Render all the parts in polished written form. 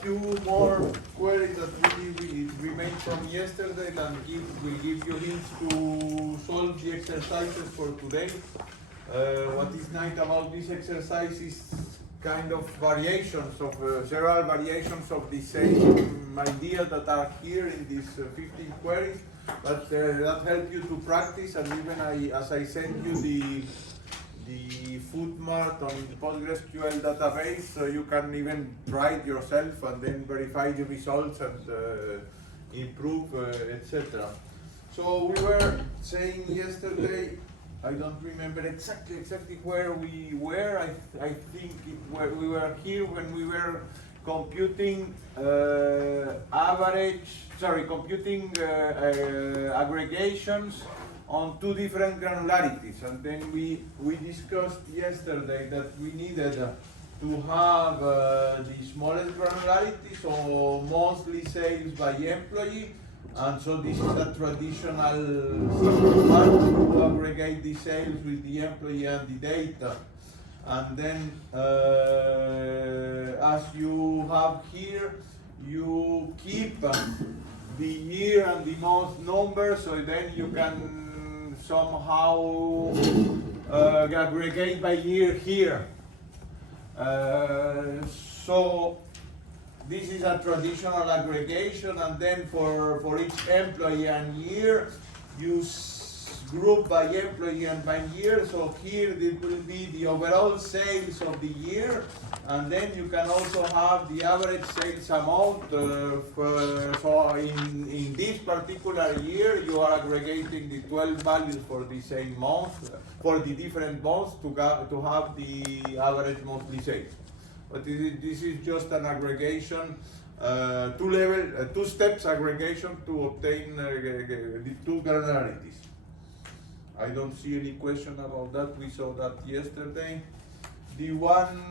few more queries that we remain from yesterday and will give you hints to solve the exercises for today. What is nice about this exercise is kind of variations of several variations of the same idea that are here in these 15 queries, but that help you to practice. And even as I send you the footmart on the PostgreSQL database, so you can even try it yourself and then verify the results and improve, etc. So we were saying yesterday, I don't remember exactly where we were. I think we were here when we were computing computing aggregations on two different granularities, and then we discussed yesterday that we needed to have the smallest granularity, so mostly sales by employee, and so this is a traditional simple one to aggregate the sales with the employee and the data. And then as you have here, you keep the year and the month number, so then you can somehow aggregate by year here. So this is a traditional aggregation, and then for each employee and year, you group by employee and by year. So here it will be the overall sales of the year, and then you can also have the average sales amount. So in this particular year, you are aggregating the 12 values for the same month, for the different months to have the average monthly sales. But this is just an aggregation, two steps aggregation to obtain the two granularities. I don't see any question about that. We saw that yesterday. The one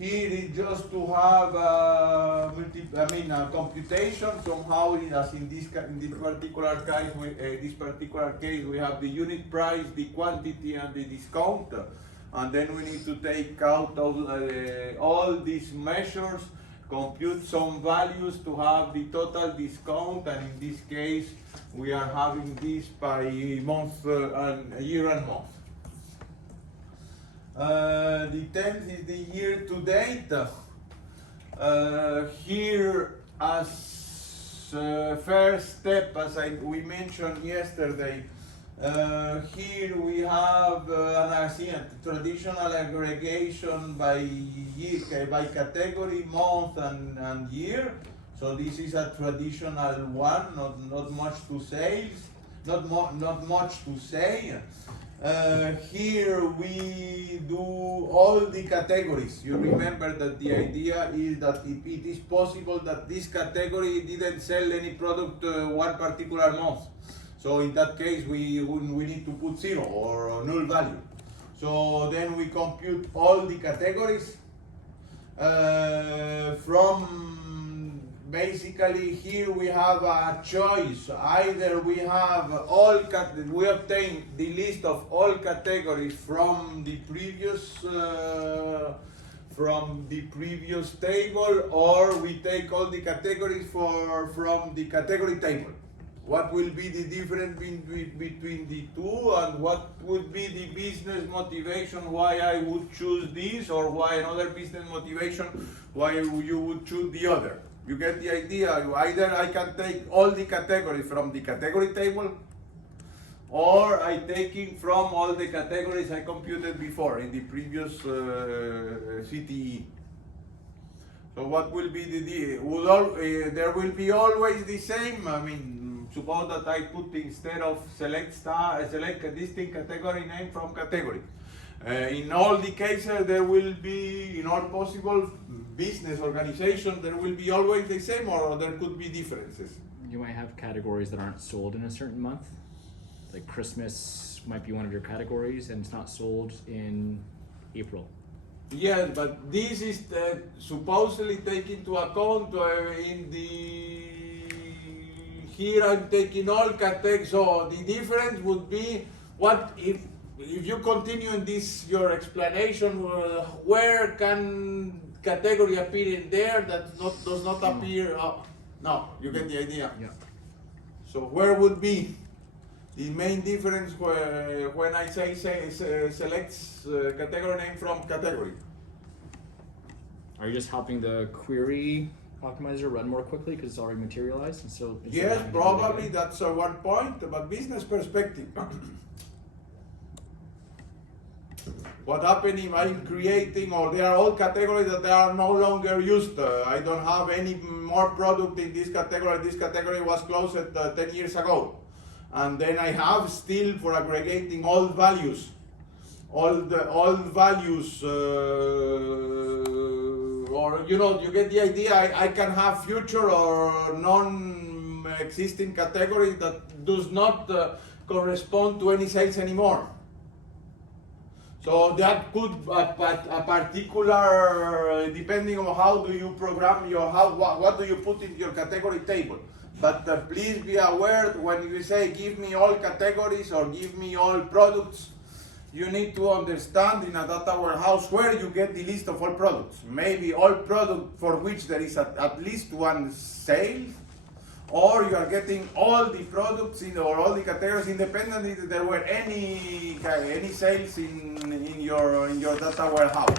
here is just to have a computation somehow. As in this particular case, we have the unit price, the quantity, and the discount, and then we need to take out all these measures, compute some values to have the total discount, and in this case we are having this by month and year and month. The 10th is the year to date. Here, as first step, as we mentioned yesterday, here we have a traditional aggregation by year, by category, month, and year. So this is a traditional one, not much to say. Not much to say. Here we do all the categories. You remember that the idea is that if it is possible that this category didn't sell any product one particular month, so in that case we need to put 0 or null value. So then we compute all the categories from. Basically, here we have a choice. Either we have we obtain the list of all categories from the previous table, or we take all the categories from the category table. What will be the difference between the two, and what would be the business motivation why I would choose this, or why another business motivation why you would choose the other? You get the idea. Either I can take all the categories from the category table, or I taking from all the categories I computed before in the previous CTE. So what will be the deal? There will be always the same. I mean, suppose that I put, instead of select a distinct category name from category. In all the cases, there will be, in all possible business organization, there will be always the same, or there could be differences. You might have categories that aren't sold in a certain month. Like Christmas might be one of your categories, and it's not sold in April. Yeah, but this is supposedly taken into account in the. Here I'm taking all categories. So the difference would be what if if you continue in this your explanation, where can category appear in there that does not appear? No, you get the idea. Yeah. So where would be the main difference when I say selects category name from category? Are you just helping the query optimizer run more quickly because it's already materialized? And so instead of Yes, having to do it probably again? that's one point, but business perspective. What happened if I'm creating, or there are all categories that they are no longer used? I don't have any more product in this category. This category was closed 10 years ago. And then I have still for aggregating all values. All values, or you get the idea. I can have future or non-existing categories that does not correspond to any sales anymore. So that could a particular, depending on how do you program what do you put in your category table. But please be aware when you say give me all categories or give me all products, you need to understand in a data warehouse where you get the list of all products. Maybe all product for which there is at least one sale, or you are getting all the products or all the categories independently that there were any sales in your data warehouse.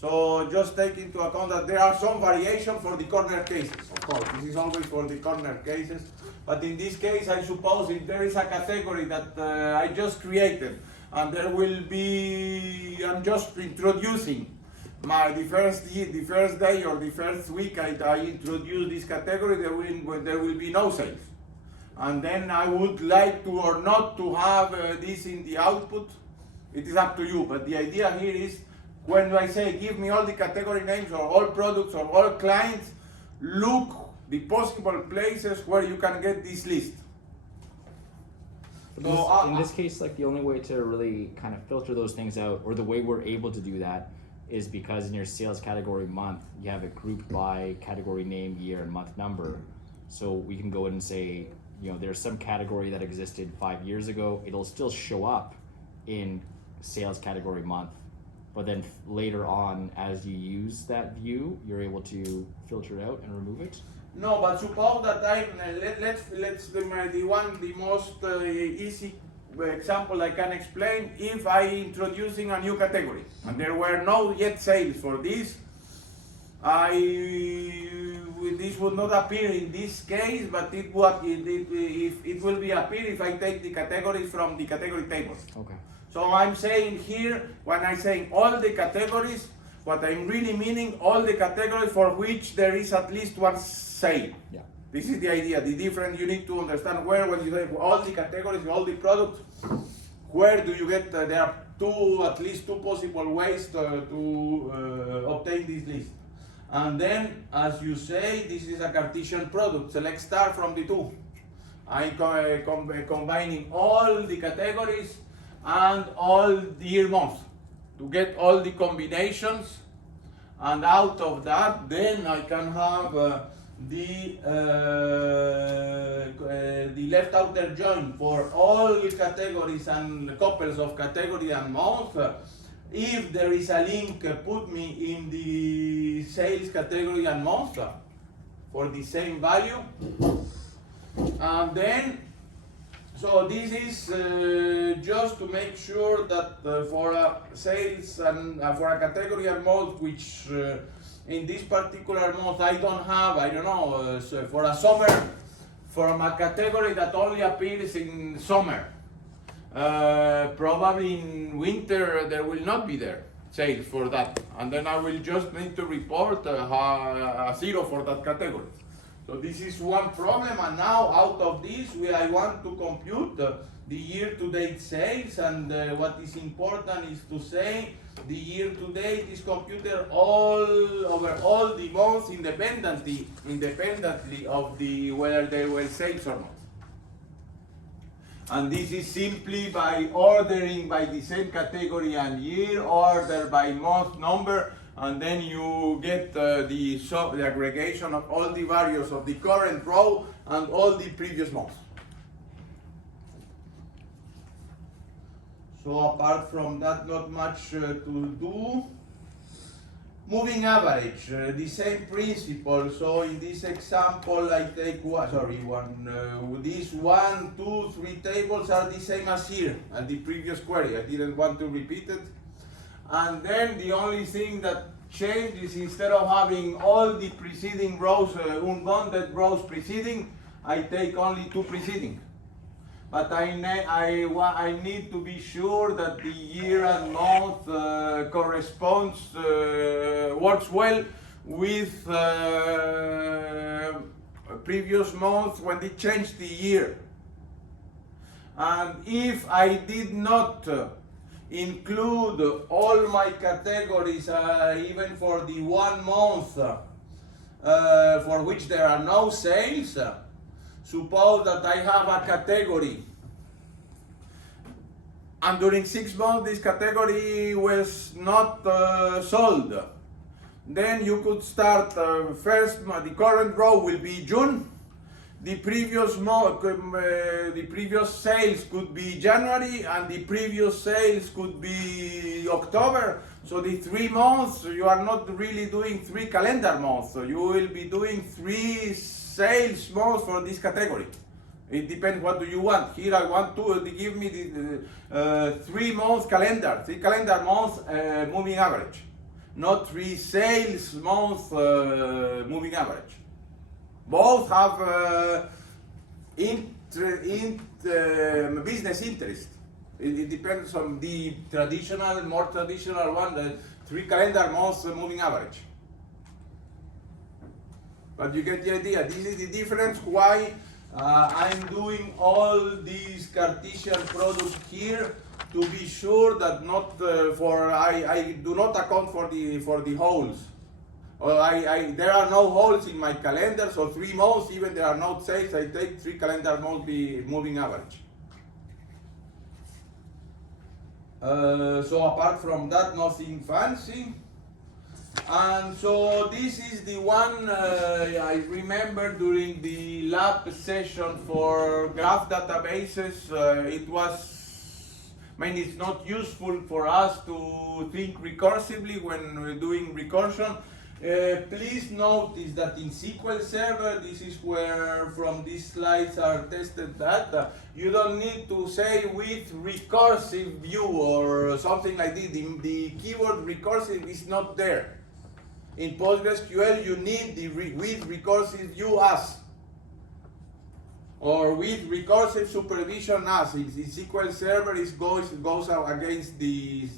So just take into account that there are some variation for the corner cases. Of course, this is always for the corner cases. But in this case, I suppose if there is a category that I just created, and there will be, I'm just introducing the first day or the first week I introduce this category, there will be no sales. And then I would like to or not to have this in the output. It is up to you, but the idea here is when I say give me all the category names or all products or all clients, look the possible places where you can get this list. So, In this case, like the only way to really kind of filter those things out, or the way we're able to do that, is because in your sales category month, you have it grouped by category name, year, and month number. So we can go in and say, there's some category that existed 5 years ago. It'll still show up in sales category month, but then later on, as you use that view, you're able to filter it out and remove it. No, but suppose that the most easy example I can explain, if I introducing a new category and there were no yet sales for this, this would not appear in this case, but it will be appear if I take the categories from the category table. Okay. So I'm saying here, when I'm saying all the categories, what I'm really meaning all the categories for which there is at least one sale. Yeah. This is the idea. The difference you need to understand where, when you say all the categories, all the products, where do you get? There are at least two possible ways to obtain this list. And then, as you say, this is a Cartesian product. Select star from the two. I'm combining all the categories and all the year months to get all the combinations, and out of that, then I can have the left outer join for all categories and couples of category and month. If there is a link, put me in the sales category and month for the same value. And then, so this is just to make sure that for a sales and for a category and month, which in this particular month I don't have, so for a summer, from a category that only appears in summer. Probably in winter there will not be there sales for that, and then I will just need to report a 0 for that category. So this is one problem, and now out of this I want to compute the year-to-date sales, and what is important is to say the year-to-date is computed over all the months independently of whether there were sales or not. And this is simply by ordering by the same category and year, order by month number, and then you get the aggregation of all the values of the current row and all the previous months. So apart from that, not much to do. Moving average, the same principle. So in this example, I take these 1, 2, 3 tables are the same as here at the previous query. I didn't want to repeat it. And then the only thing that changed is instead of having all the preceding rows, unbounded rows preceding, I take only 2 preceding. But I need to be sure that the year and month corresponds, works well with previous month when they changed the year. And if I did not include all my categories, even for the 1 month for which there are no sales, suppose that I have a category and during 6 months this category was not sold. Then you could start first, the current row will be June, the previous sales could be January, and the previous sales could be October. So the 3 months, you are not really doing 3 calendar months, so you will be doing 3 sales months for this category. It depends what do you want. Here I want to give me the 3 months calendar, 3 calendar months moving average, not 3 sales months moving average. Both have business interest. It depends on the more traditional one, the 3 calendar months moving average. But you get the idea. This is the difference why I'm doing all these Cartesian products here, to be sure that I do not account for the holes. There are no holes in my calendar, so 3 months, even there are no sales, I take 3 calendar months the moving average. So apart from that, nothing fancy. And so this is the one I remember during the lab session for graph databases. It's not useful for us to think recursively when we're doing recursion. Please notice that in SQL Server, this is where from these slides are tested data, you don't need to say with recursive view or something like this. The keyword recursive is not there. In PostgreSQL, you need the with recursive view as, or with recursive supervision as. In SQL Server, it goes against the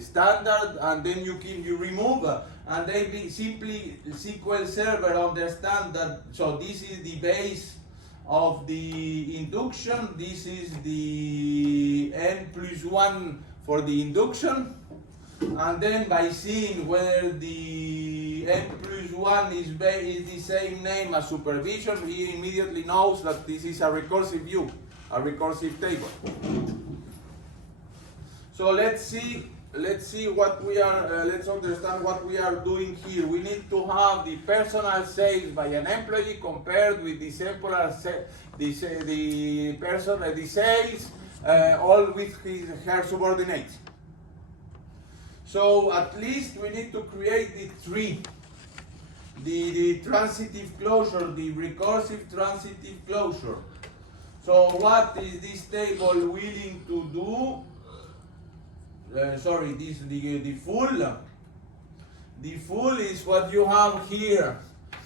standard, and then you remove, and then simply SQL Server understand that. So this is the base of the induction. This is the n+1 for the induction. And then by seeing whether the n+1 is the same name as supervision, he immediately knows that this is a recursive view, a recursive table. So let's see what we are. Let's understand what we are doing here. We need to have the personal sales by an employee compared with the sales all with her subordinates. So at least we need to create the tree, the transitive closure, the recursive transitive closure. So what is this table willing to do? The full. The full is what you have here.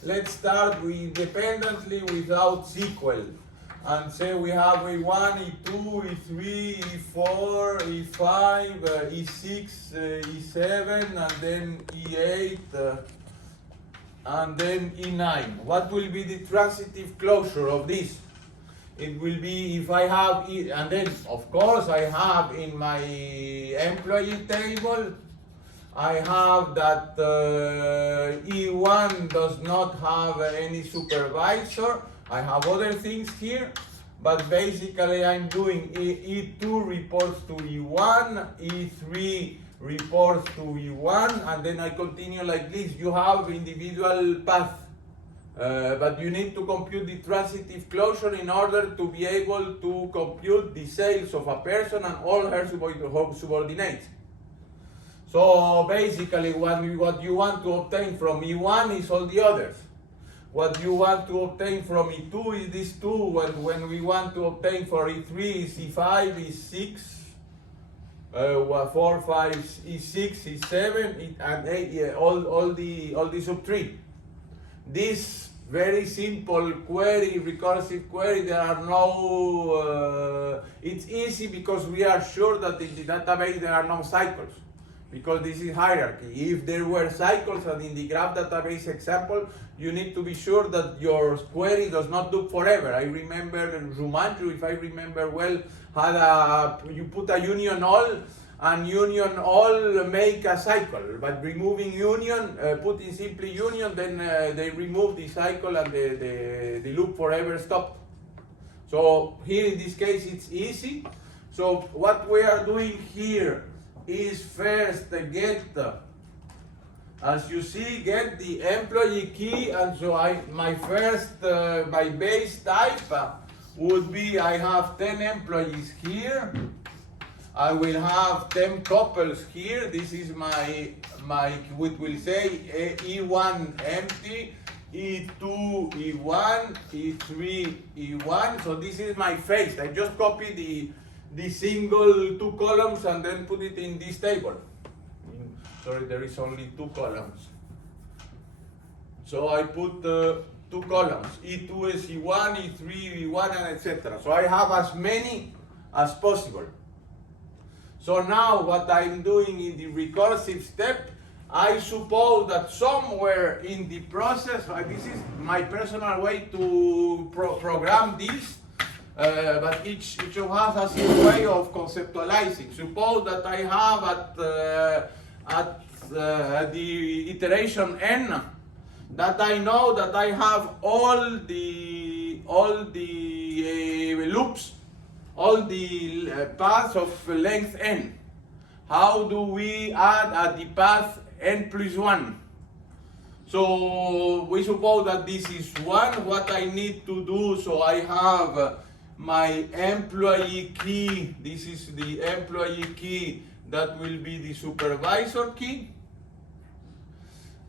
Let's start with independently without SQL. And say we have E1, E2, E3, E4, E5, E6, E7, and then E8, and then E9. What will be the transitive closure of this? It will be if I have it, and then of course I have in my employee table, I have that E1 does not have any supervisor. I have other things here, but basically I'm doing E2 reports to E1, E3 reports to E1, and then I continue like this. You have individual path But you need to compute the transitive closure in order to be able to compute the sales of a person and all her subordinates. So basically what you want to obtain from E1 is all the others. What you want to obtain from E2 is these two. When we want to obtain for E3 is E5, E6, 4, 5, E6, E7, and 8, yeah, all the sub 3. This very simple query, recursive query, there are no, it's easy because we are sure that in the database there are no cycles, because this is hierarchy. If there were cycles, and in the graph database example, you need to be sure that your query does not loop forever. I remember Jumanju, if I remember well, had you put a union all, and union all make a cycle, but removing union, putting simply union, then they remove the cycle and the loop forever stopped. So here in this case it's easy. So what we are doing here is first get, as you see, get the employee key, and so my base type would be, I have 10 employees here. I will have 10 couples here. This is my what will say E1 empty, E2 E1, E3 E1. So this is my face. I just copy the single 2 columns and then put it in this table. Sorry, there is only 2 columns. So I put 2 columns. E2 is E1, E3 E1, and etc. So I have as many as possible. So now what I'm doing in the recursive step, I suppose that somewhere in the process, this is my personal way to program this, but each of us has his way of conceptualizing. Suppose that I have at the iteration n, that I know that I have all the loops, all the paths of length n. How do we add at the path n plus 1? So we suppose that this is 1. What I need to do, so I have my employee key. This is the employee key that will be the supervisor key.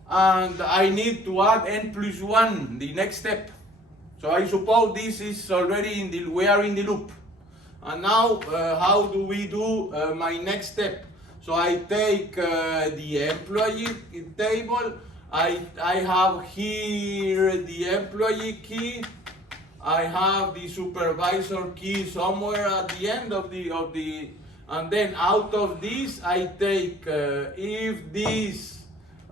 And I need to add n plus 1, the next step. So I suppose this is already we are in the loop. And now, how do we do my next step? So I take the employee table. I have here the employee key. I have the supervisor key somewhere at the end of the, and then out of this I take if this,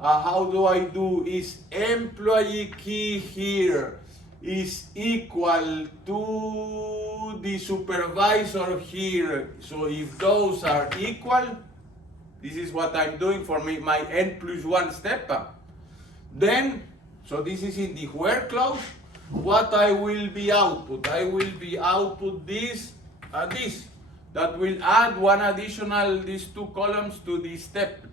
how do I do? Is employee key here is equal to the supervisor here. So if those are equal, this is what I'm doing for my n plus 1 step. Then, so this is in the where clause. What I will be output? I will be output this and this. That will add one additional, these 2 columns to the step,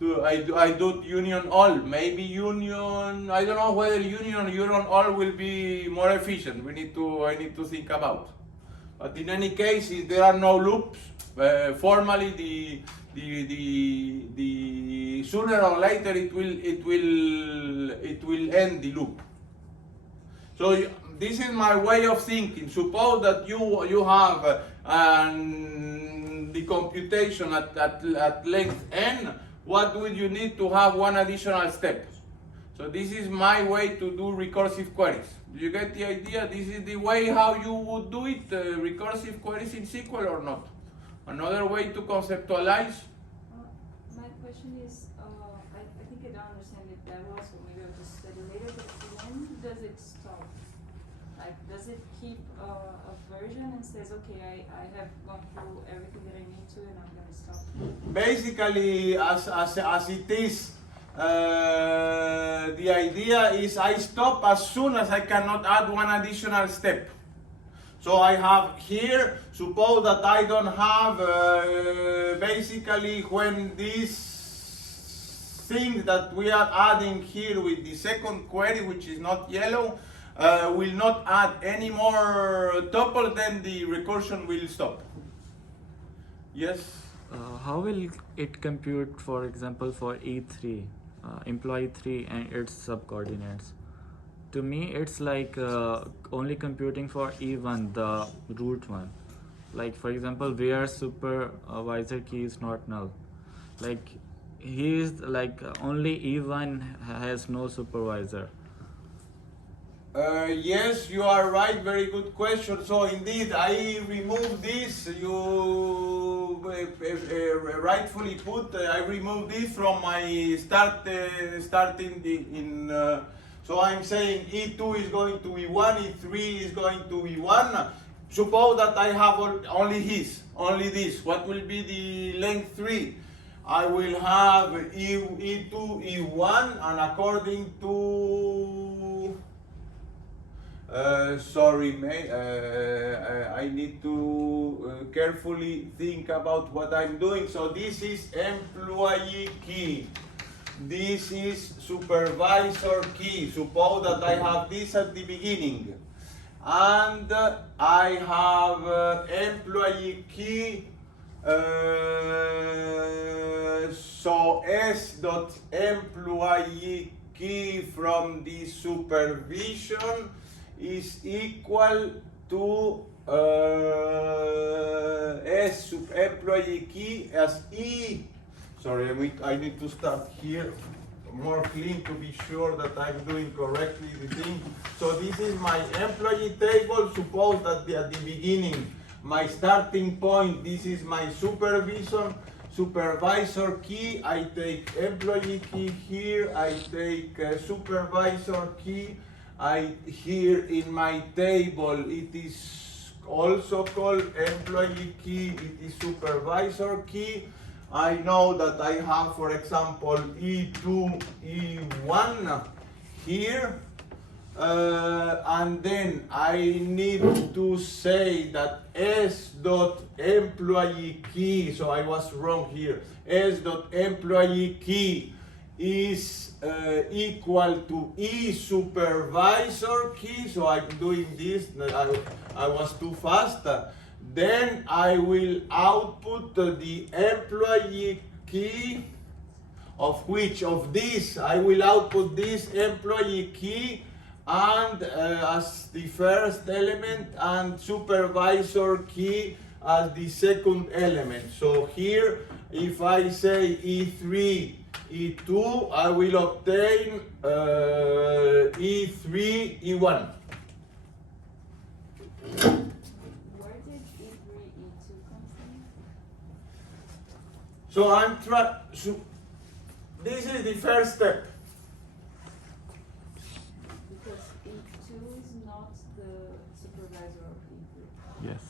I do union all. Maybe union, I don't know whether union all will be more efficient. I need to think about. But in any case, if there are no loops, formally the sooner or later it will end the loop. So this is my way of thinking. Suppose that you have the computation at length n. What would you need to have one additional step? So this is my way to do recursive queries. Do you get the idea? This is the way how you would do it, recursive queries in SQL or not? Another way to conceptualize? My question is, I think I don't understand it that well, so maybe I'll just study later, but when does it stop? Like, does it keep a version and says, okay, I have gone through everything that I need to and I'm going to stop? Basically, as it is, the idea is I stop as soon as I cannot add one additional step. So I have here, suppose that I don't have, basically when this thing that we are adding here with the second query, which is not yellow, will not add any more tuple, then the recursion will stop. Yes? How will it compute, for example, for E3, employee 3 and its subcoordinates? To me, it's like only computing for E1, the root one. Like, for example, where supervisor key is not null. Like, he is like only E1 has no supervisor. Yes, you are right. Very good question. So indeed, I removed this. You rightfully put. I removed this from my starting in. So I'm saying E2 is going to E1, E3 is going to E1. Suppose that I have only this. What will be the length 3? I will have E2, E1, and according to sorry, mate. I need to carefully think about what I'm doing. So this is employee key. This is supervisor key. Suppose that I have this at the beginning. And I have employee key. So S dot employee key from the supervision is equal to S sub employee key as E. Sorry, I need to start here more clean to be sure that I'm doing correctly the thing. So this is my employee table. Suppose that at the beginning, my starting point, this is my supervisor key. I take employee key here. I take supervisor key. Here in my table, it is also called employee key. It is supervisor key. I know that I have, for example, E2, E1 here, and then I need to say that S dot employee key, so I was wrong here, S dot employee key is equal to E supervisor key, so I'm doing this, I was too fast. Then I will output the employee key, of which of this I will output this employee key and as the first element and supervisor key as the second element. So here, if I say E3, E2, I will obtain E3, E1. So I'm trying. So this is the first step. Because E2 is not the supervisor of E3. Yes.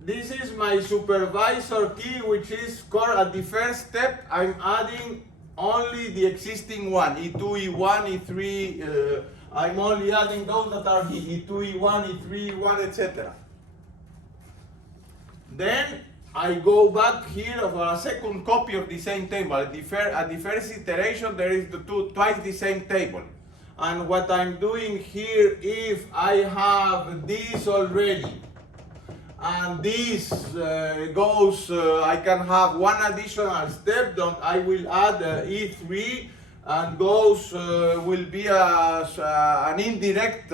This is my supervisor key, which is called at the first step. I'm adding only the existing one, E2, E1, E3. I'm only adding those that are E2, E1, E3, E1, etc. Then I go back here for a second copy of the same table. At the first iteration, there is twice the same table. And what I'm doing here, if I have this already, and this goes, I can have one additional step, that I will add E3, and goes will be an indirect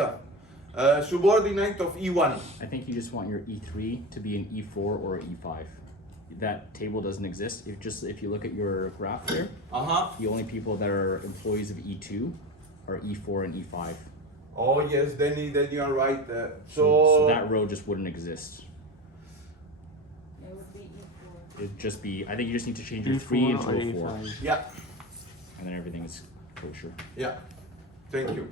subordinate of E1. I think you just want your E3 to be an E4 or an E5. That table doesn't exist. If you look at your graph there, the only people that are employees of E2 are E4 and E5. Oh yes, then you are right. So that row just wouldn't exist. It would be E4. It'd just be, I think you just need to change your 3 into a 4. Yeah. And then everything is kosher. Yeah. Thank you.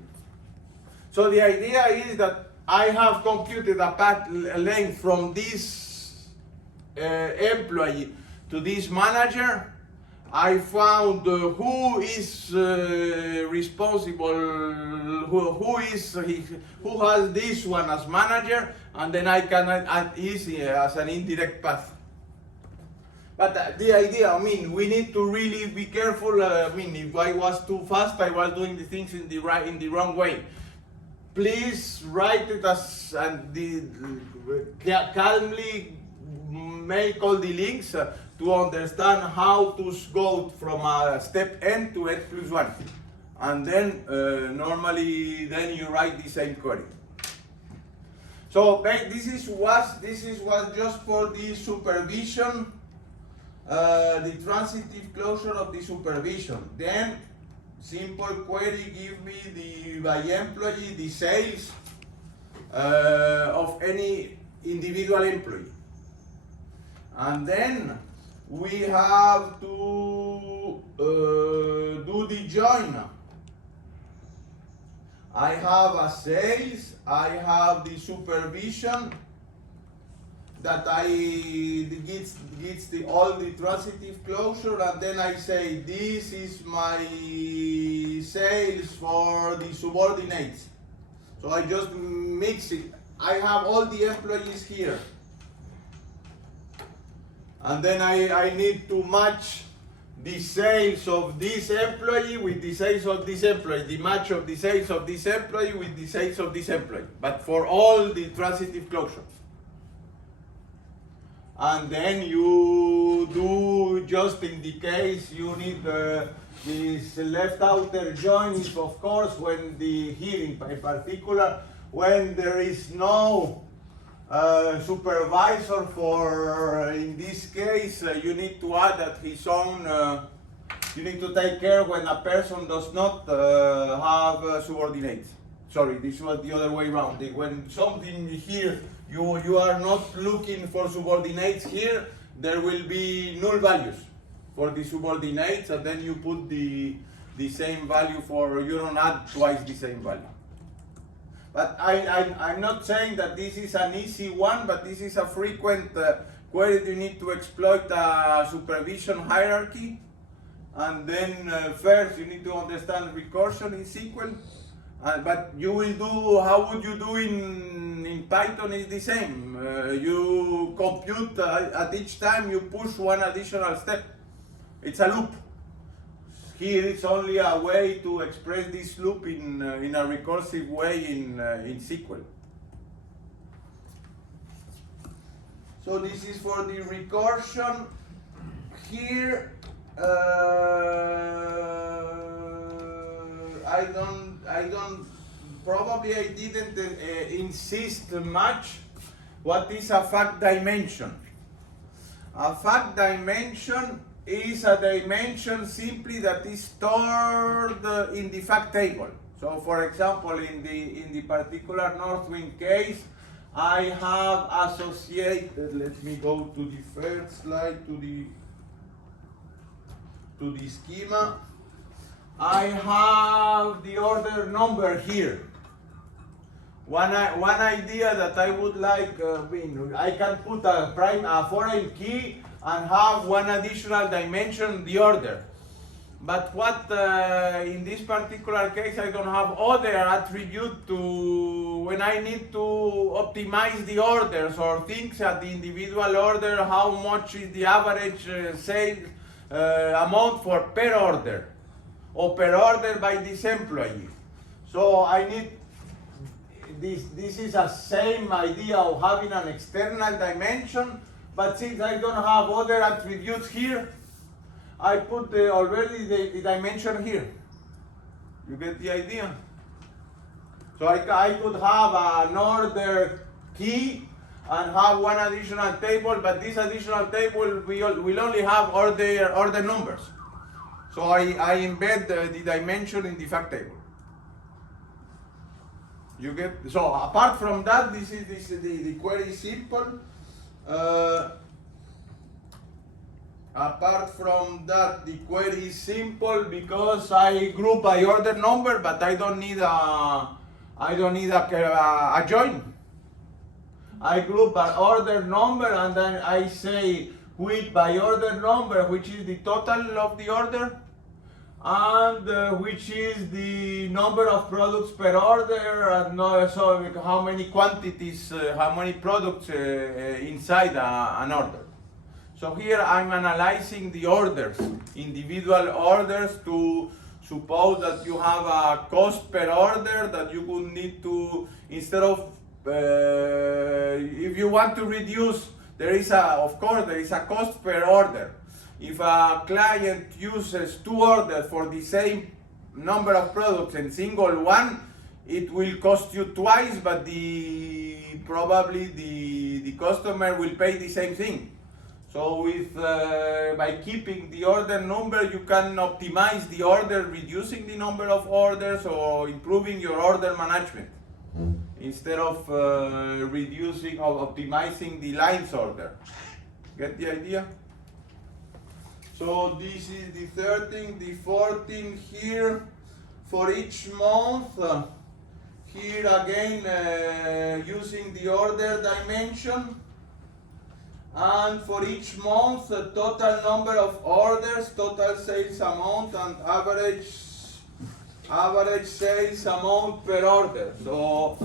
So the idea is that I have computed a path length from this employee to this manager. I found who is responsible, who has this one as manager, and then I can add easy as an indirect path. But the idea, I mean, we need to really be careful. I mean, if I was too fast, I was doing the things in the wrong way. Please write it as and calmly make all the links to understand how to go from step n to x plus 1. And then normally then you write the same query. So this is what just for the supervision, the transitive closure of the supervision. Then simple query give me the by employee the sales of any individual employee. And then we have to do the join. I have a sales, I have the supervision that gets all the transitive closure, and then I say this is my sales for the subordinates. So I just mix it. I have all the employees here. And then I need to match the sales of this employee with the sales of this employee, the match of the sales of this employee with the sales of this employee, but for all the transitive closure. And then you do, just in the case you need this left outer join is of course when here in particular, when there is no supervisor for, in this case, you need to add that his own, you need to take care when a person does not have subordinates. Sorry, this was the other way around. When something here, you are not looking for subordinates here, there will be null values for the subordinates, and then you put the same value for, you don't add twice the same value. But I'm not saying that this is an easy one, but this is a frequent query. You need to exploit a supervision hierarchy. And then first you need to understand recursion in SQL. But you will do, how would you do in Python is the same. You compute at each time you push one additional step. It's a loop. Here it's only a way to express this loop in a recursive way in SQL. So this is for the recursion. Here probably I didn't insist much. What is a fact dimension? A fact dimension is a dimension simply that is stored in the fact table. So for example, in the particular Northwind case, I have associated, let me go to the first slide, to the schema. I have the order number here. One idea that I would like, I can put a foreign key and have one additional dimension, the order. But what in this particular case, I don't have other attribute to when I need to optimize the orders or things at the individual order, how much is the average sales amount for per order or per order by this employee. So I need this is a same idea of having an external dimension, but since I don't have other attributes here, I put already the dimension here. You get the idea? So I could have an order key and have one additional table, but this additional table will only have order numbers. So I embed the dimension in the fact table. You get, so apart from that, the query is simple. Apart from that, the query is simple because I group by order number, but I don't need a join. I group by order number, and then I say which by order number, which is the total of the order, and which is the number of products per order, and so how many quantities, how many products inside an order. So here I'm analyzing the orders, individual orders, to suppose that you have a cost per order that you would need to, instead of, if you want to reduce, of course there is a cost per order. If a client uses 2 orders for the same number of products and single one, it will cost you twice, but probably the customer will pay the same thing. So by keeping the order number, you can optimize the order, reducing the number of orders or improving your order management instead of reducing or optimizing the lines order. Get the idea? So this is the 13, the 14 here for each month. Here again using the order dimension. And for each month, the total number of orders, total sales amount, and average sales amount per order. So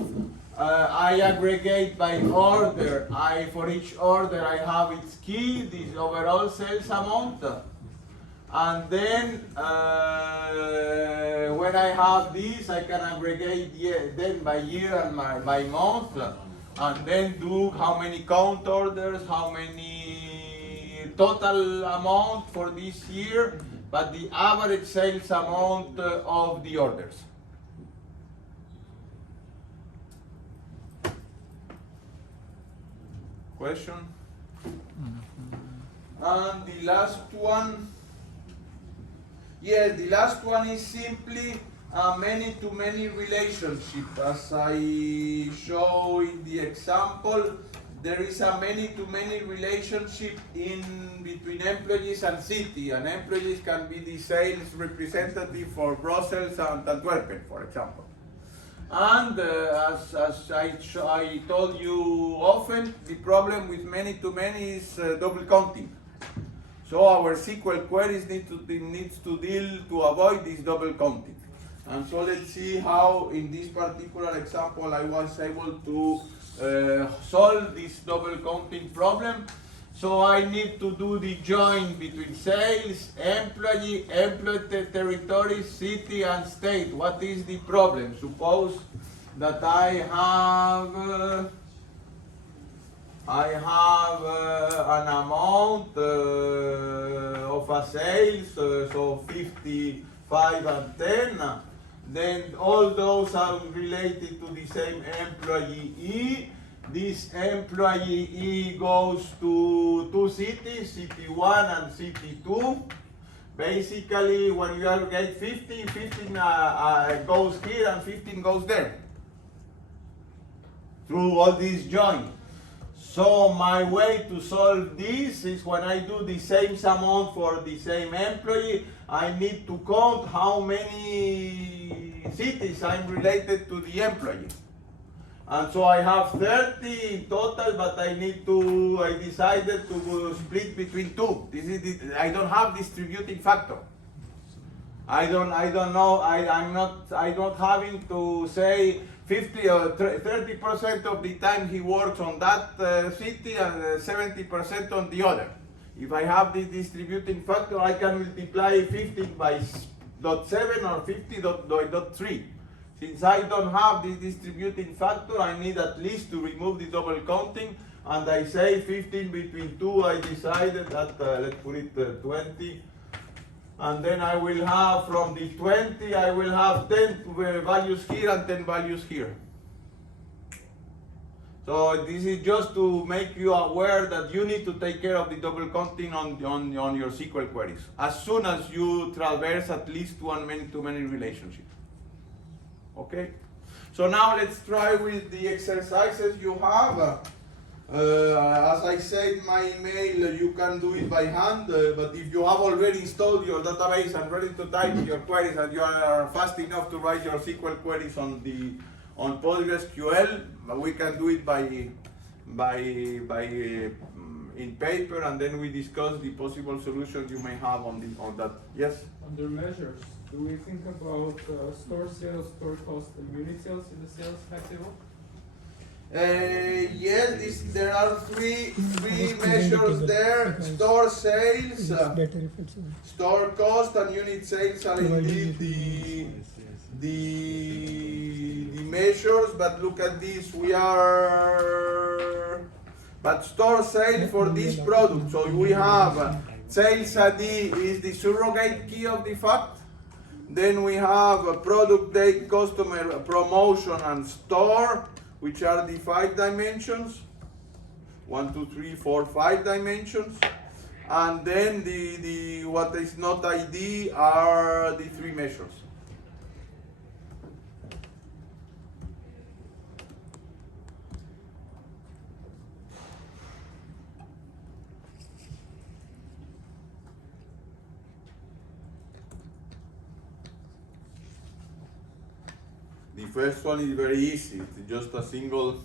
I aggregate by order. For each order I have its key, the overall sales amount, and then when I have this, I can aggregate then by year and by month. And then do how many count orders, how many total amount for this year, but the average sales amount of the orders. Question? And the last one, yes, the last one is simply a many-to-many relationship. As I show in the example, there is a many-to-many relationship between employees and city, and employees can be the sales representative for Brussels and Antwerpen, for example. And as I told you often, the problem with many-to-many is double counting. So our SQL queries needs to deal to avoid this double counting. And so let's see how in this particular example I was able to solve this double counting problem. So I need to do the join between sales, employee territory, city and state. What is the problem? Suppose that I have an amount of a sales, so 55 and 10. Then all those are related to the same employee. This employee goes to 2 cities, city 1 and city 2. Basically, when you aggregate 15 goes here and 15 goes there through all these join. So my way to solve this is when I do the same amount for the same employee, I need to count how many cities I'm related to the employee. And so I have 30 in total, but I decided to split between 2. I don't have distributing factor. I'm not having to say 50 or 30% of the time he works on that city and 70% on the other. If I have the distributing factor, I can multiply 15 by 0.7 or 50.3. Since I don't have the distributing factor, I need at least to remove the double counting, and I say 15 between 2, I decided that, let's put it 20, and then I will have from the 20, I will have 10 values here and 10 values here. So this is just to make you aware that you need to take care of the double counting on your SQL queries as soon as you traverse at least one many-to-many relationship. Okay? So now let's try with the exercises you have. As I said in my email, you can do it by hand, but if you have already installed your database and ready to type your queries and you are fast enough to write your SQL queries on PostgreSQL, we can do it in paper, and then we discuss the possible solutions you may have on that. Yes? Under measures, do we think about store sales, store cost, and unit sales in the sales hack table? Yes, there are three measures there. Store sales, Better if it's store cost, and unit sales are indeed the measures. But look at this, but store sale for this product. So we have sales ID is the surrogate key of the fact. Then we have a product date, customer, promotion, and store, which are the 5 dimensions. 1, 2, 3, 4, 5 dimensions. And then the what is not ID are the 3 measures. The first one is very easy. It's just a single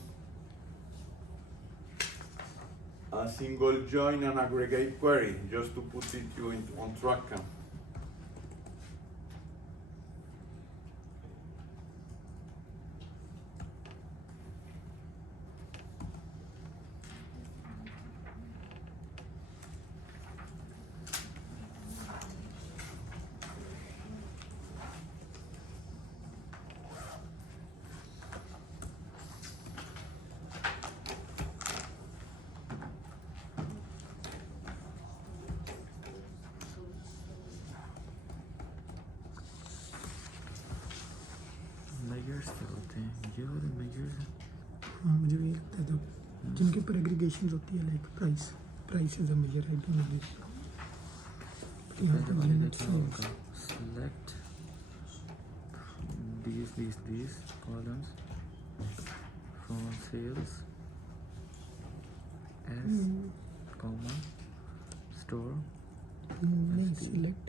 join and aggregate query, just to put you on track. Measures क्या होते हैं? ये वाले measures हैं। हाँ मुझे भी लगता है जो जिनके ऊपर एग्रीगेशंस होती है like price is a measure I don't know this यहाँ पे पहले वाले limit का क्या sales. होगा? Select these columns from sales S, comma store. नहीं सिलेक्ट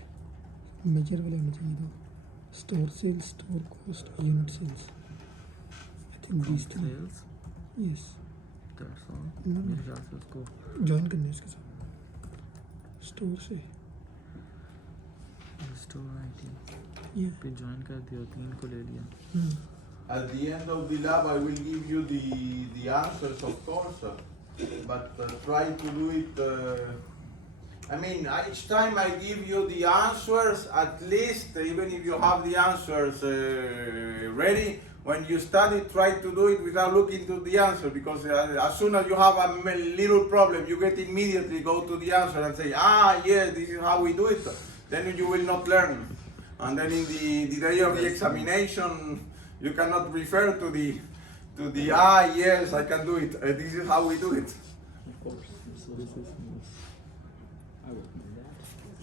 मेजर वाले मुझे ये दो store sales store cost unit sales I think From this three sales, yes that's all. No, no. मेरे ख्याल से उसको ज्वाइन करना है इसके साथ स्टोर से store ID ये पे ज्वाइन कर दिया, 3 को ले लिया। At the end of the lab, I will give you the answers, of course, but try to do it. I mean, each time I give you the answers, at least, even if you have the answers ready, when you study, try to do it without looking to the answer, because as soon as you have a little problem, you get immediately go to the answer and say, yes, this is how we do it. Then you will not learn. And then in the day of the examination, you cannot refer to the yes, I can do it. This is how we do it.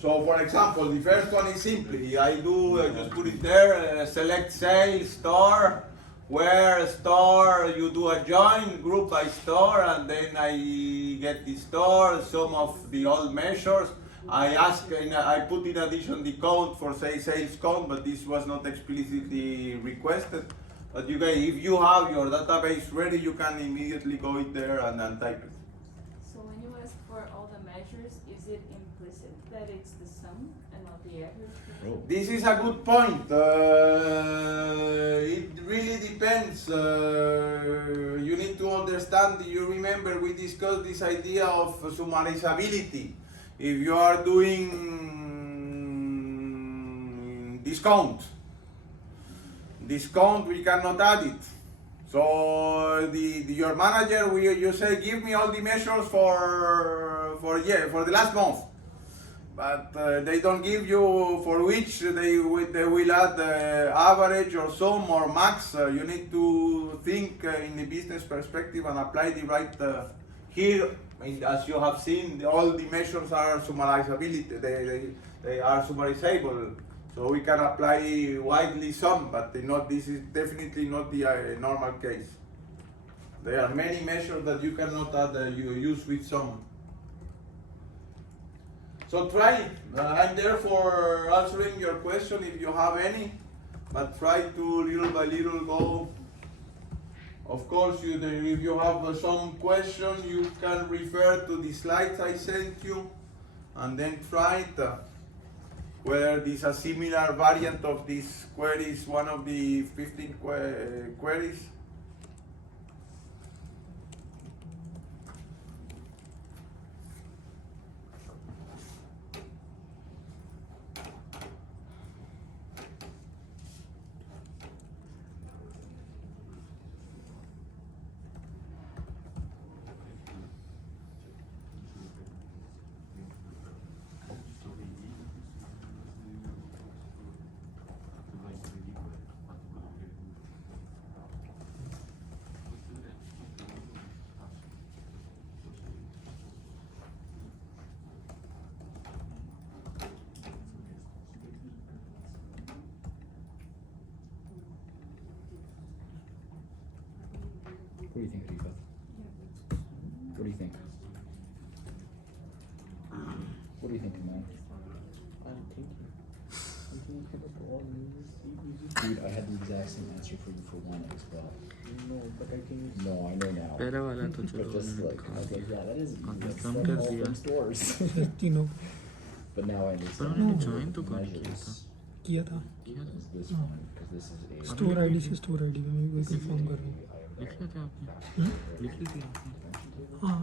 So for example, the first one is simply, I just put it there, select sales, store, where store, you do a join, group by store, and then I get the store, some of the all measures. I put in addition the count for say sales count, but this was not explicitly requested. But you guys, if you have your database ready, you can immediately go in there and type it. So when you ask for all the measures, is it implicit that it's the sum and not the average? This is a good point. It really depends. You need to understand, you remember we discussed this idea of summarizability. If you are doing discount, we cannot add it. So your manager, you say, give me all the measures for the last month. But they don't give you for which they will add average or sum or max. You need to think in the business perspective and apply the right here. As you have seen, all the measures are summarizability. They are summarizable. So we can apply widely some, but this is definitely not the normal case. There are many measures that you cannot add, you use with some. So try it. I'm there for answering your question if you have any, but try to little by little go. Of course, if you have some question, you can refer to the slides I sent you, and then try it. Whether this is a similar variant of this query is one of the 15 queries. What do you think, Deepak? What do you think? What do you think, man? I'm thinking. Dude, I had the exact same answer for you for one as well. No, but I think. No, I know now. पहला वाला तो But चलो just मैंने like, I was दिखा like, दिया. yeah, that is हाँ, that's come from कर all दिया. from stores. फिर तीनों But now I पर understand. उन्होंने the join तो कौन किया measures था? किया था किया था? is this one, because this is a store ID से स्टोर आईडी में मैं वही कंफर्म कर रहा हूँ लिख लिया था आपने? हम्म? लिख ली थी आपने? हाँ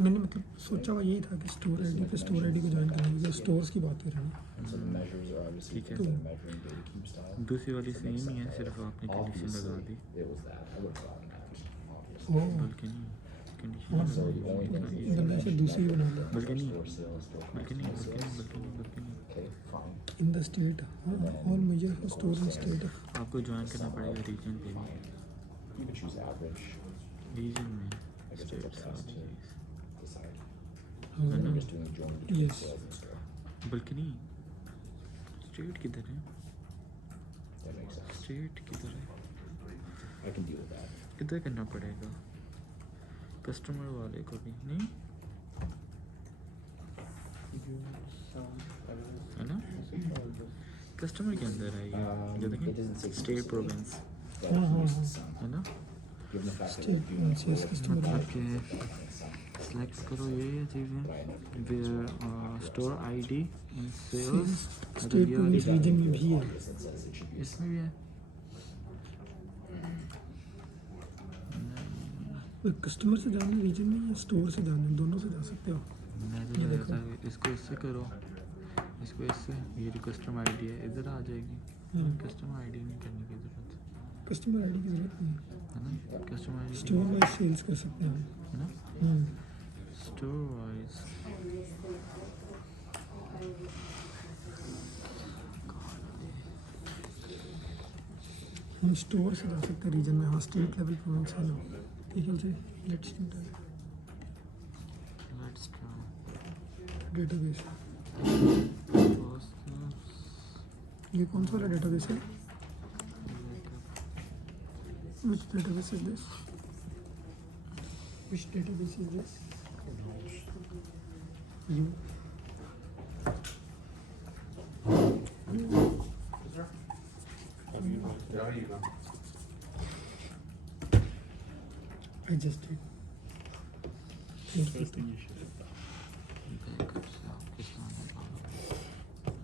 मैंने मतलब सोचा हुआ यही था कि स्टोर आईडी पे स्टोर आईडी को ज्वाइन करेंगे जो स्टोर्स की बात कर रहे हैं And so the measures are obviously ठीक है. things that are measuring data cube style. दूसरी वाली So it makes सेम ही है sense. सिर्फ आपने कंडीशन लगा दी. Obviously, it was that. I would have gotten that. O Obviously. बल्कि नहीं कंडीशन हाँ, So the only thing is बंदा से दूसरी बना लिया बल्कि नहीं store sales, store बल्कि नहीं customer बल्कि नहीं sales. बल्कि नहीं बल्कि नहीं Okay, fine. In the state all measure for store in state आपको ज्वाइन करना पड़ेगा रीजन पे भी. You could choose average. Region में I guess it's up to us to decide. हाँ I'm just doing a join between Yes. sales and store. बल्कि नहीं straight किधर है? That makes sense. स्ट्रेट किधर है? I can deal with that. किधर करना पड़ेगा? कस्टमर वाले को भी नहीं है ना? कस्टमर के अंदर है ये It ये doesn't say देखें स्टेट प्रोविंस But हाँ, हाँ, use हाँ. the sum. है ना? Given the fact that State we're doing province, yes, customer मतलब ID. कि that makes sense. सेलेक्ट करो ये चीज़ें But I end up फिर store ID in sales state province region में भी है obvious that says it should be a इसमें भी है. कस्टमर से जाना है रीजन में या स्टोर से जाना है दोनों से जा सकते हो मैं तो ये कह देखो। रहा था कि इसको इससे करो इसको इससे ये जो कस्टमर आईडी है इधर आ जाएगी. कस्टमर आईडी नहीं करने की ज़रूरत कस्टमर आईडी की जरूरत नहीं है है ना. Customer ID store wise sales कर सकते हैं है ना. हम्म, स्टोर वाइज हम स्टोर से जा सकते हैं रीजन में हाँ स्टेट लेवल प्रोविंस है ना ठीक है जी let's do that let's try database first ये कौन सा वाला डेटाबेस है which database is this which database is this you There you go. I just did thank you backup से आप किस तरह निकालो.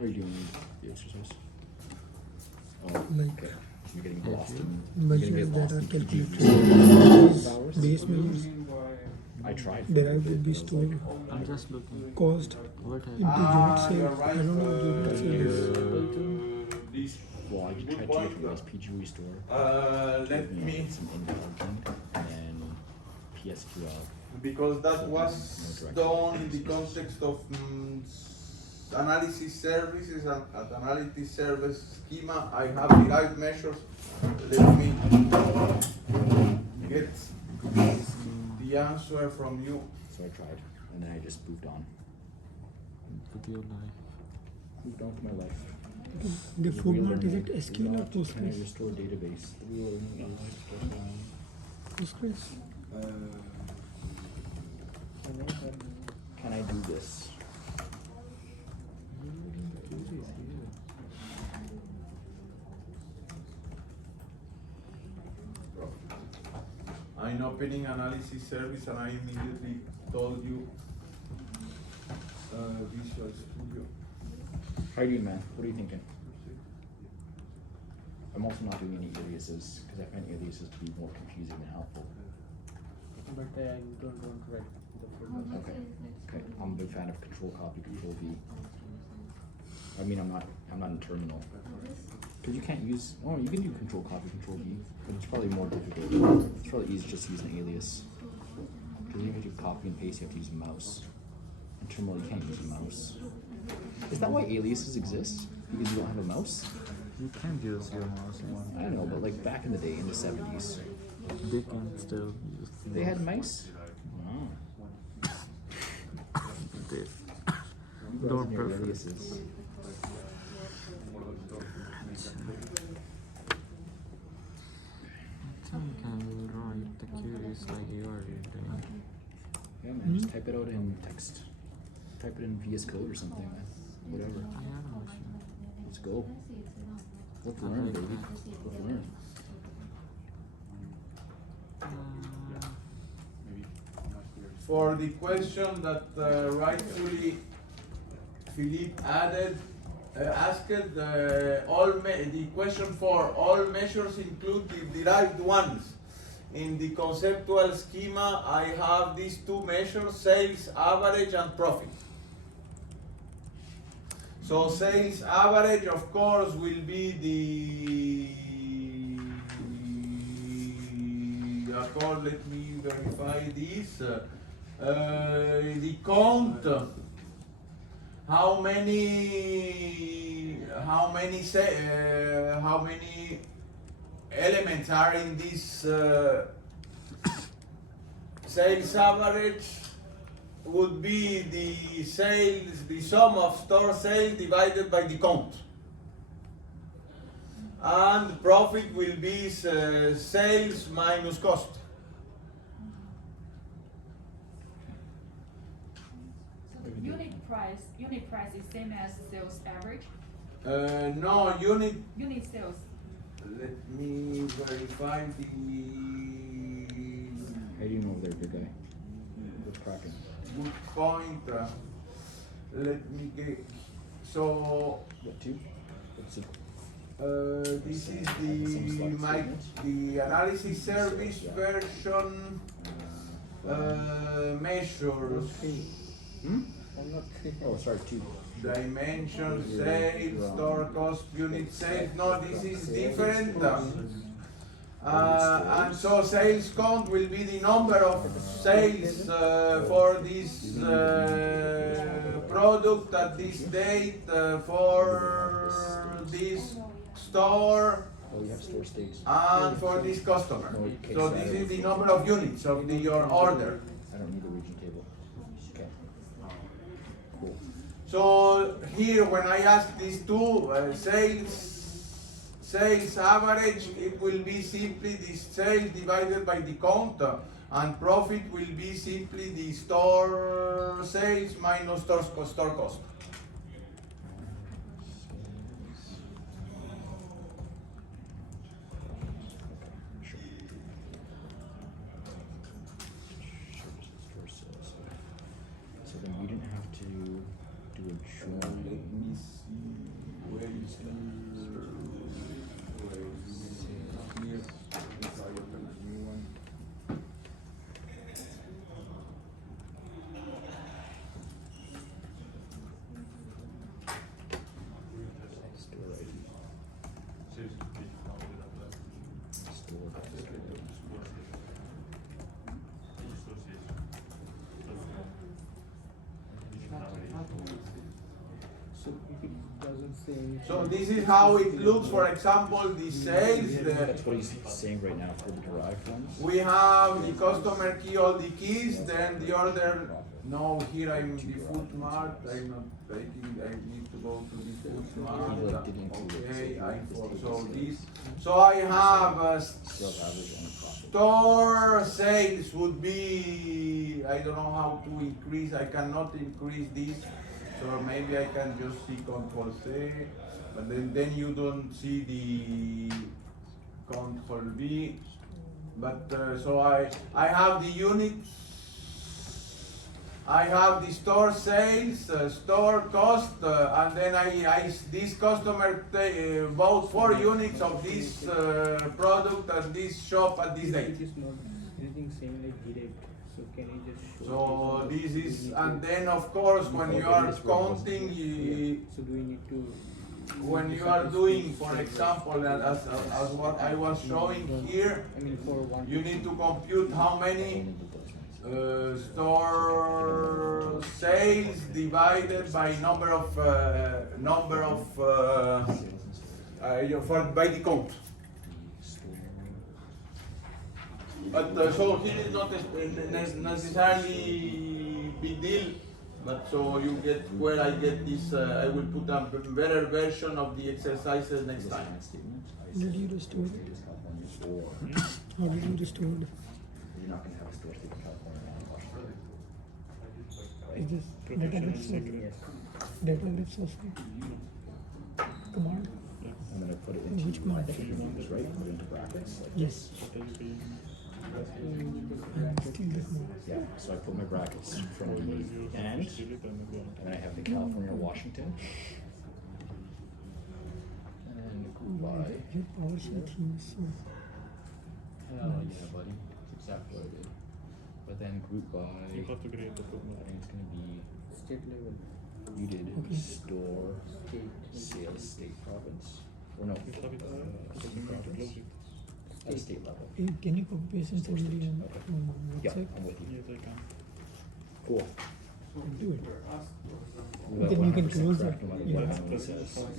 Are you doing the exercise? Oh, Like- okay. You're getting lost in. measures that are PG calculated base measures I tried. derived would be stored I'm just looking. caused What है? into unit sales You're right. I don't know what unit sales is This, Well, I Good tried two point. different ways. PG Restore. let Give me, some inbugging and PSQL. because that was done in the context of analysis services and at analysis service schema, I have derived measures. Let me get the answer from you. So I tried, and then I just moved on. With your life. Moved on with my life. the Real format is learning. it SQL or Can I Postgres restore database? Real learning is Postgres Can I do this? I'm opening analysis service and I immediately told you Visual Studio. How are you doing, man? What are you thinking? I'm also not doing any aliases because I find aliases to be more confusing than helpful. But I don't want to write the full Okay. Okay. I'm a big fan of Control Copy, Control V. I mean, I'm not in Terminal. Because you can't use. Oh, you can do Control Copy, Control V, but it's probably more difficult. It's probably easier just to use an alias. believe if you copy and paste, you have to use a mouse. In Terminal, you can't use a mouse. Is that why aliases exist? Because you don't have a mouse? You can use your mouse. I don't know, but like back in the day, in the 70s, They can still use. they had mice? Wow. They You guys don't and your prefer. aliases. I think I will write the queries like you are doing. Yeah, man, just type it out in text. Type it in VS Code or something, man. Whatever. Let's go. Let's learn, baby. Let's learn. For the question that rightfully Philippe asked, the question for all measures include the derived ones. In the conceptual schema, I have these two measures, sales average and profit. So sales average, of course, will be let me verify this. The count, how many elements are in this sales average would be the sum of store sales divided by the count. And profit will be sales minus cost. So the unit price is same as sales average. No, unit. Unit sales. Let me verify the. How do you know they're a good guy? What's cracking? Good point. Let me get. So. What, two? What's it? This is the analysis service version measures. Hmm? I'm not clear. Oh, sorry, two. Dimension, sales, store cost, unit sales. No, this is different. And so sales count will be the number of sales for this product at this date for this store Oh, you have store states. and for this customer. Okay, So this is the number of units of your order. I don't need the region table. Okay. Cool. So here, when I ask these two sales average, it will be simply the sales divided by the count, and profit will be simply the store sales minus store cost. So then we didn't have to do a join. Let me see where is here. If I open a new one. Store ID. Store. So if it doesn't say. So this is how it looks. For example, the sales. That's what he's saying right now for the derived ones. We have the customer key, all the keys, then the order. No, here I'm the food mart. I'm not taking. I need to go to the food mart. Okay, so I have Sales average and profit. store sales would be. I don't know how to increase. I cannot increase this. So maybe I can just see Control C, but then you don't see the Control V. But so I have the units, I have the store sales, store cost, and then this customer bought 4 units of this product at this shop at this date. It is not anything saying like direct. So can you just show? So this is, and then of course when you are counting, So do we need to? when you are doing, for example, as what I was showing here, I mean for one. you need to compute how many store sales divided by number of by the count. But so here is not necessarily big deal. But so you get where I get this. I will put a better version of the exercises next time. How did you restore it? How did you restore it? Is this database source? Command? I'm gonna put it In which command? right, put it into brackets. Yes. Still that one. Yeah, so I put my brackets from the and I have the California, Washington. And group by. Your PowerShell theme is so. Yeah, buddy. That's exactly what I did. But then group by, I think it's gonna be, State level. you did Okay. store, sales, state, province. Or no, state province. At state level. Hey, can you copy paste and send me on Yeah, WhatsApp? I'm with you. Cool. Do it. Well, Then you can close it. correct no matter Yeah. what it says. Like,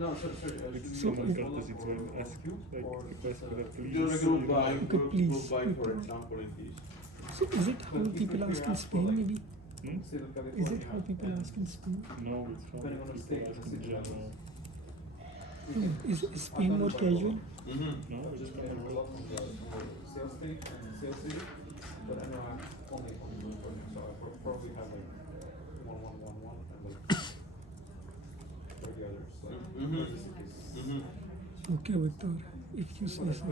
No, sorry. so, Just group by, Okay, group please. by, for example, in this. so is it how people ask in Spain maybe? Is it how people ask in Spain? No, it's from people ask in general. Is Spain more casual? Mm-hmm. No, it's from Sales state and sales city, but I know I'm only one, so I probably have like 1111 and like 30 others. Like, Mhm. 36. Mm-hmm. Okay, Victor, if you say so. Just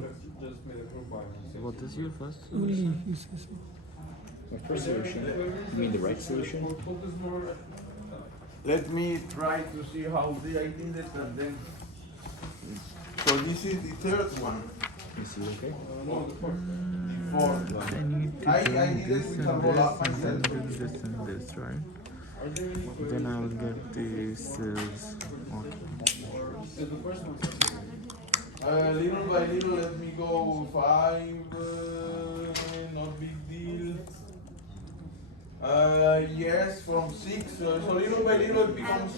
made a group by sales What city. is your first Only solution? if you say so. My first solution, you mean the right solution? Focus more. Let me try to see how I did it and then. So this is the third one. You see, okay? No, the fourth. The fourth I one. need to I do did it this with a and roll up this myself. and then this and this, right? Then I will get the sales. Okay. So the first one. Little by little, let me go 5, not big deal. Yes, from 6, so little by little it becomes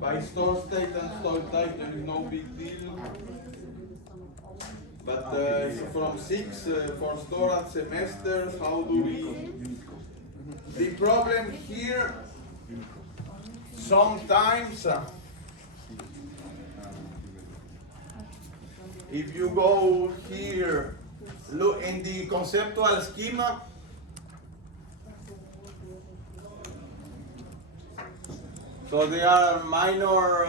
by store state and store type, there is no big deal. But from 6 for store and semesters, how do we? The problem here, sometimes, if you go here, look in the conceptual schema, so there are minor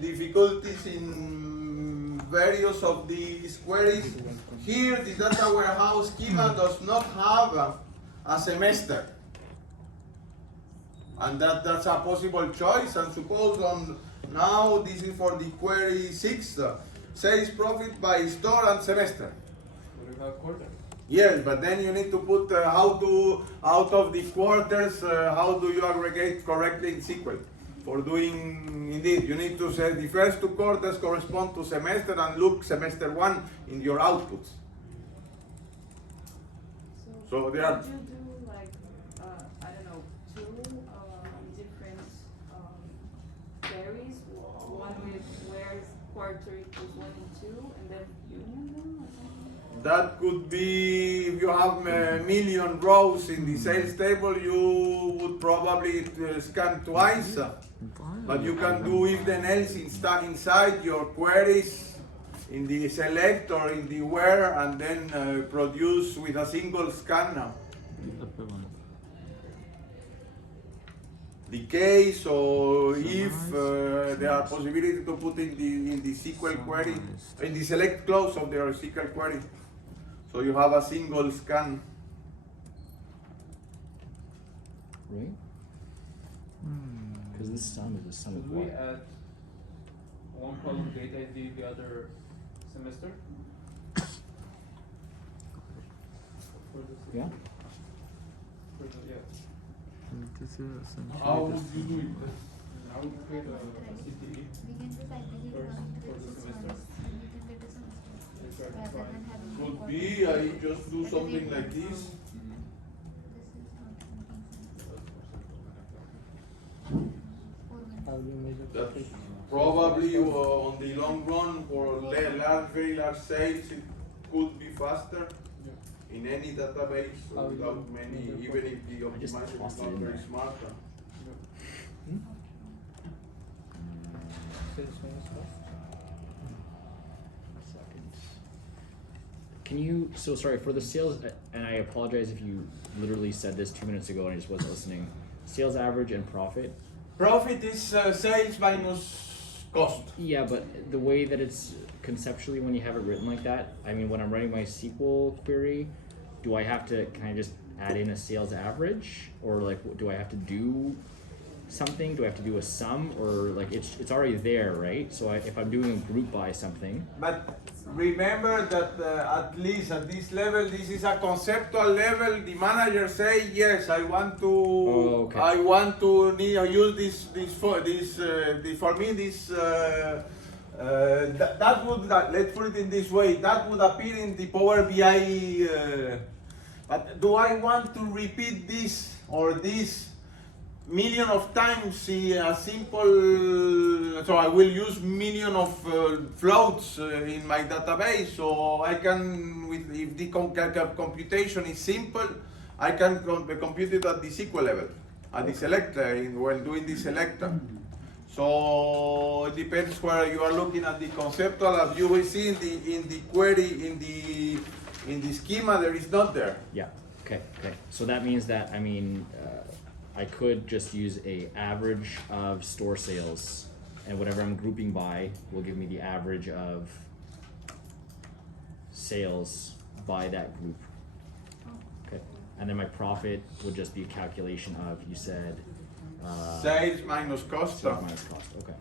difficulties in various of the queries. Here, the data warehouse schema does not have a semester. And that's a possible choice. And suppose now this is for the query 6, sales profit by store and semester. Would you have quarter? Yes, but then you need to put how to, out of the quarters, how do you aggregate correctly in SQL? For doing, indeed, you need to say the first 2 quarters correspond to semester and look semester 1 in your outputs. So there are- Could you do like, I don't know, 2 different queries, one with where quarter equals 1 and 2, and then union them or something? That could be, if you have a million rows in the sales table, you would probably scan twice. But you can do if then else inside your queries in the select or in the where and then produce with a single scan now. The case or if there are possibility to put in the SQL query, in the select clause of their SQL query. So you have a single scan. Right? Because this sum is a sum So of do we what? add one column data and the other semester? For the Yeah? For the, yeah. This is essentially How the would you do it? I would create a CTE for the semester. And try to find. Could be, I just do something like this. How do you measure That's profit? probably on the long run for very large sales, it could be faster Yeah. in any database How you without many, measure even if the I just optimizer is tossed it not in very there. smart. Sales minus cost? Second. Can you, so sorry, for the sales, and I apologize if you literally said this 2 minutes ago and I just wasn't listening. Sales average and profit. Profit is sales minus cost. Yeah, but the way that it's conceptually when you have it written like that, I mean, when I'm writing my SQL query, do I have to kind of just add in a sales average, or like, do I have to do something? Do I have to do a sum, or like it's already there, right? So if I'm doing a group by something, But remember that at least at this level, this is a conceptual level. The manager say, yes, I want to, okay. I want to use this for this. For me, this that would let's put it in this way. That would appear in the Power BI. But do I want to repeat this or this million of times in a simple, so I will use million of floats in my database, so I can, if the computation is simple, I can compute it at the SQL level, at the selector, when doing the selector. So it depends where you are looking at the conceptual. As you will see in the query, in the schema, there is not there. yeah, okay. So that means that, I mean, I could just use a average of store sales, and whatever I'm grouping by will give me the average of sales by that group. Okay, and then my profit would just be a calculation of, you said, Sales minus cost. sales minus cost. Okay,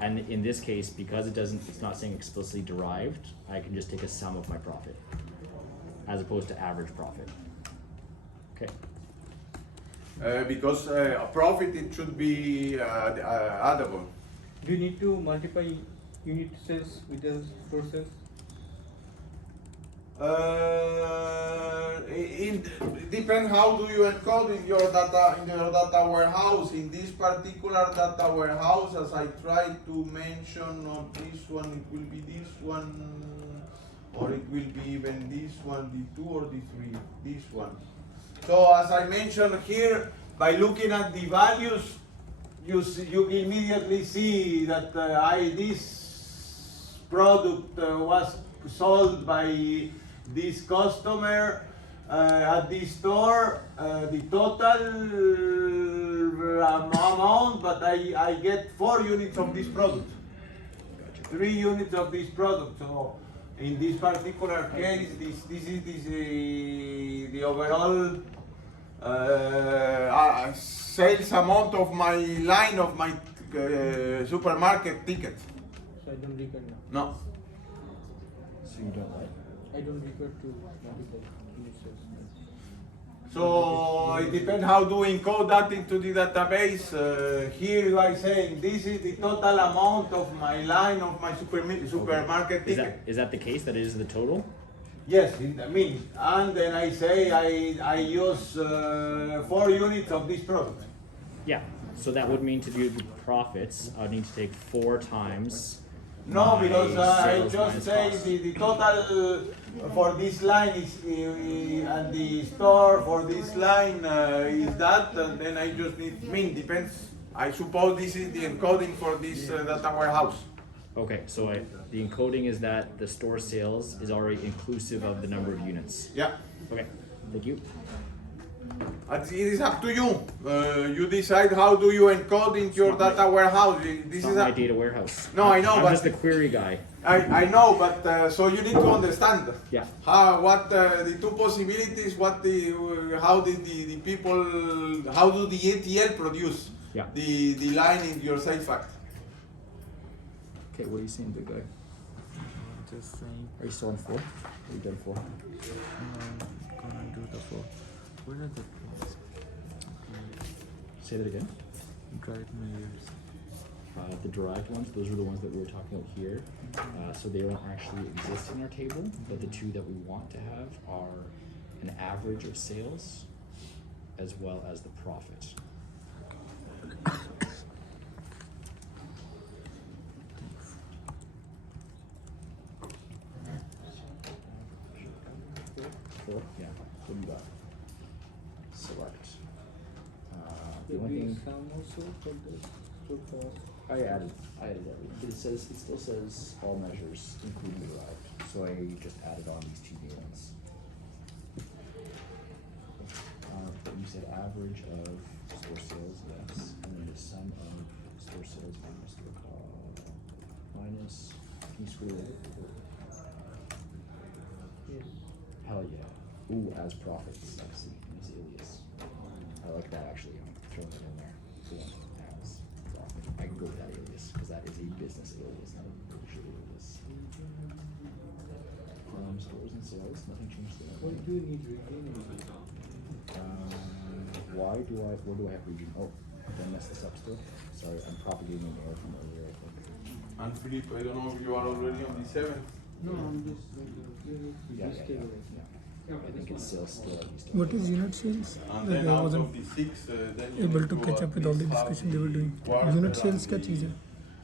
and in this case, because it's not saying explicitly derived, I can just take a sum of my profit as opposed to average profit. Okay. Because a profit, it should be addable. Do you need to multiply unit sales with the store sales? It depends how do you encode in your data warehouse. In this particular data warehouse, as I tried to mention on this one, it will be this one, or it will be even this one, the 2 or the 3, this one. So as I mentioned here, by looking at the values, you immediately see that this product was sold by this customer at this store, the total amount, but I get 4 units of this product, 3 units of this product. So in this particular case, this is the overall sales amount of my line of my supermarket ticket. So I don't recur now. No. So you don't like? I don't recur to multiply unit sales. So it depends how do we encode that into the database. Here you are saying this is the total amount of my line of my supermarket Is ticket. that the case? That is the total? Yes, I mean, and then I say I use 4 units of this product. Yeah. So that would mean to do the profits, I would need to take 4 times. No, my because I sales just minus say cost. the total for this line is, and the store for this line is that, and then I just need, depends. I suppose this is the encoding for this data warehouse. Okay, so the encoding is that the store sales is already inclusive of the number of units. Yeah. Okay, thank you. It is up to you. You decide how do you encode into your data warehouse. This It's is not my a, data warehouse. No, I know, I'm but- just the query guy. I know, but so you need to understand. Yeah. What the 2 possibilities? How did the people? How do the ETL produce Yeah. the line in your sales fact? Okay, what are you saying, big guy? Just saying, Are you still on 4? Are you done 4? gonna do the 4. What are the things? Say that again. Drive measures. The derived ones, those are the ones that we were talking about here. So they don't actually exist in our table, but the two that we want to have are an average of sales as well as the profit. Four? Yeah, what do you got? Select. The only thing Some also for the store cost. I added everything, but it still says all measures, including derived, so I just added on these two new ones. But you said average of store sales, yes, and then the sum of store sales minus store cost, minus, can you scroll over? Yes. Hell yeah, ooh, as profits, I see, as alias, I like that actually, I'm throwing it in there, cool, as profit, I can go with that alias, cause that is a business alias, not a virtual alias. Stores and sales, nothing changed there. Why do you need retaining? Where do I have region? Oh, did I mess this up still? Sorry, I'm propagating an error from earlier, I think. And Philippe, I don't know if you are already on the 7th. No, I'm just Yeah, just yeah, yeah. I think it's sales still at least. What is unit sales? And Like then I out wasn't of the 6, then you able need to catch at up with all the least have discussion they were doing. quarter Unit and sales क्या the चीज़ है?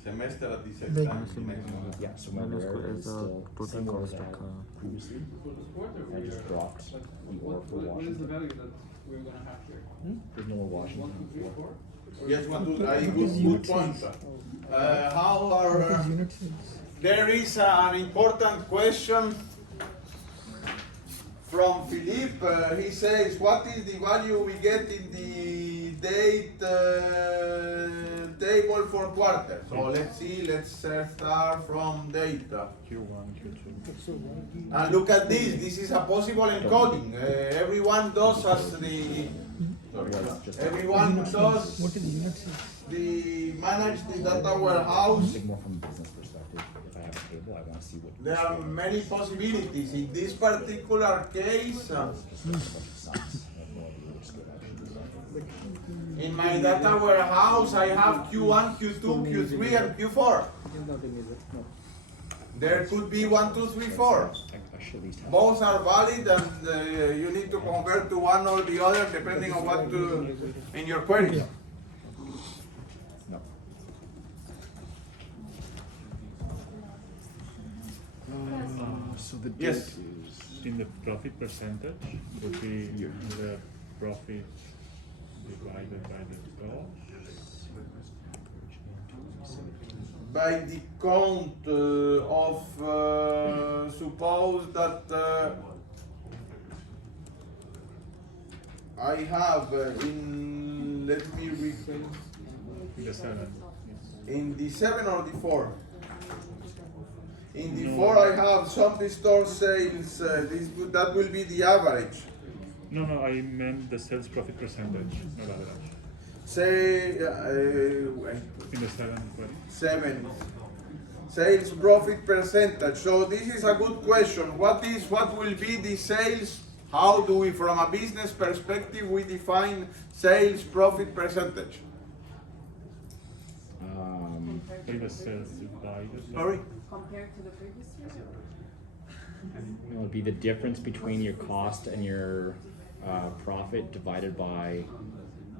Semester at the same Like- time. the next month. Yeah, so my Minus error is is the still total same as cost I of had car. previously. For the sport or I just dropped like, the or for what is the Washington. value that we're gonna have here? There's no more 1, Washington. 2, 3, 4? Yes, one, two, What is good unit point. sales? How What are, is unit sales? there is an important question from Philippe. He says, what is the value we get in the date table for quarter? So let's see, let's start from data. Q1, Q2. And look at this is a possible encoding. Everyone does as the, everyone does What is unit sales? the manage the data warehouse. Think more from a business perspective. If I have a table, I want to see what. There are many possibilities. In this particular case, in my data warehouse, I have Q1, Q2, Q3, and Q4. It's not a major, no. There could be 1, 2, 3, 4. I should at least have. Both are valid, and you need to convert to one or the other depending on what to in your query. No. So the date Yes. is. In the profit percentage would be the profit divided by the cost. By the count of suppose that I have in let me rephrase The 7. in the 7 or the 4. In the No. 4 I have some store sales. That will be the average. No, I meant the sales profit percentage, not average. Say In the 7 query. 7 sales profit percentage. So this is a good question. What will be the sales? How do we, from a business perspective, we define sales profit percentage? By the sales divided. Sorry. Compared to the previous year? It would be the difference between your cost and your profit divided by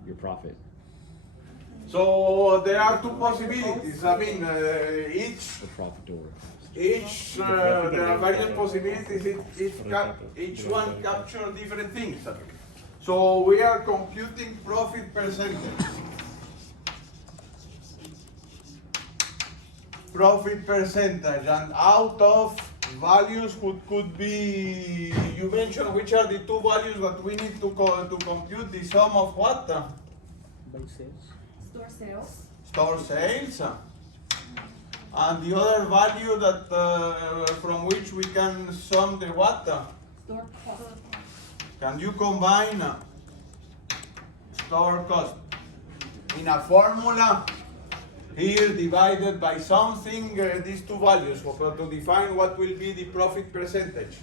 your profit. So there are two possibilities. I mean, each The profit over cost. there are various possibilities. Each one captures different things. So we are computing profit percentage. Profit percentage, and out of values could be, you mentioned which are the two values that we need to compute the sum of what? By sales. Store sales, Store sales. And the other value that from which we can sum the what? store cost. Can you combine store cost in a formula? Here divided by something, these two values to define what will be the profit percentage.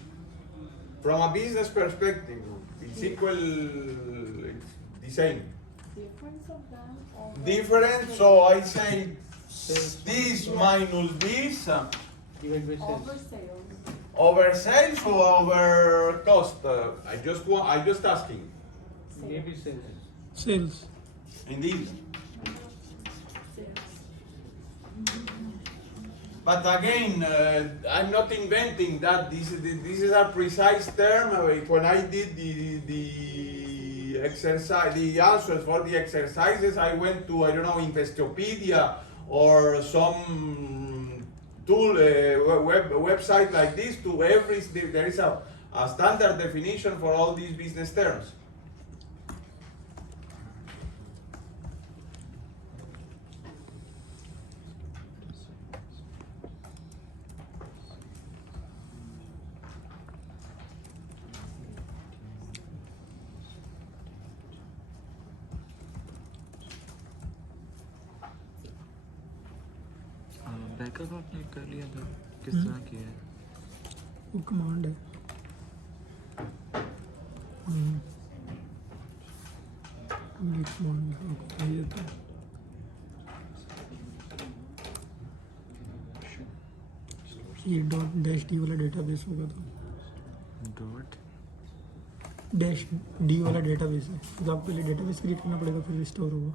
From a business perspective, it's equal, it's the same. Difference of them or different, so I say this minus this, Divided by sales. Over sales. over sales or over cost? I just asking. Maybe sales. Sales. Indeed. Sales. But again, I'm not inventing that. This is a precise term. When I did the exercise, the answers for the exercises, I went to, I don't know, Investopedia or some tool website like this. There is a standard definition for all these business terms. Backup आपने कर लिया था किस तरह किया है वो command है कमांड भेज देता हूँ ये डॉट डैश डी वाला डेटाबेस होगा तो डॉट डैश डी वाला डेटाबेस है तो आपको पहले डेटाबेस क्रिएट करना पड़ेगा फिर रिस्टोर होगा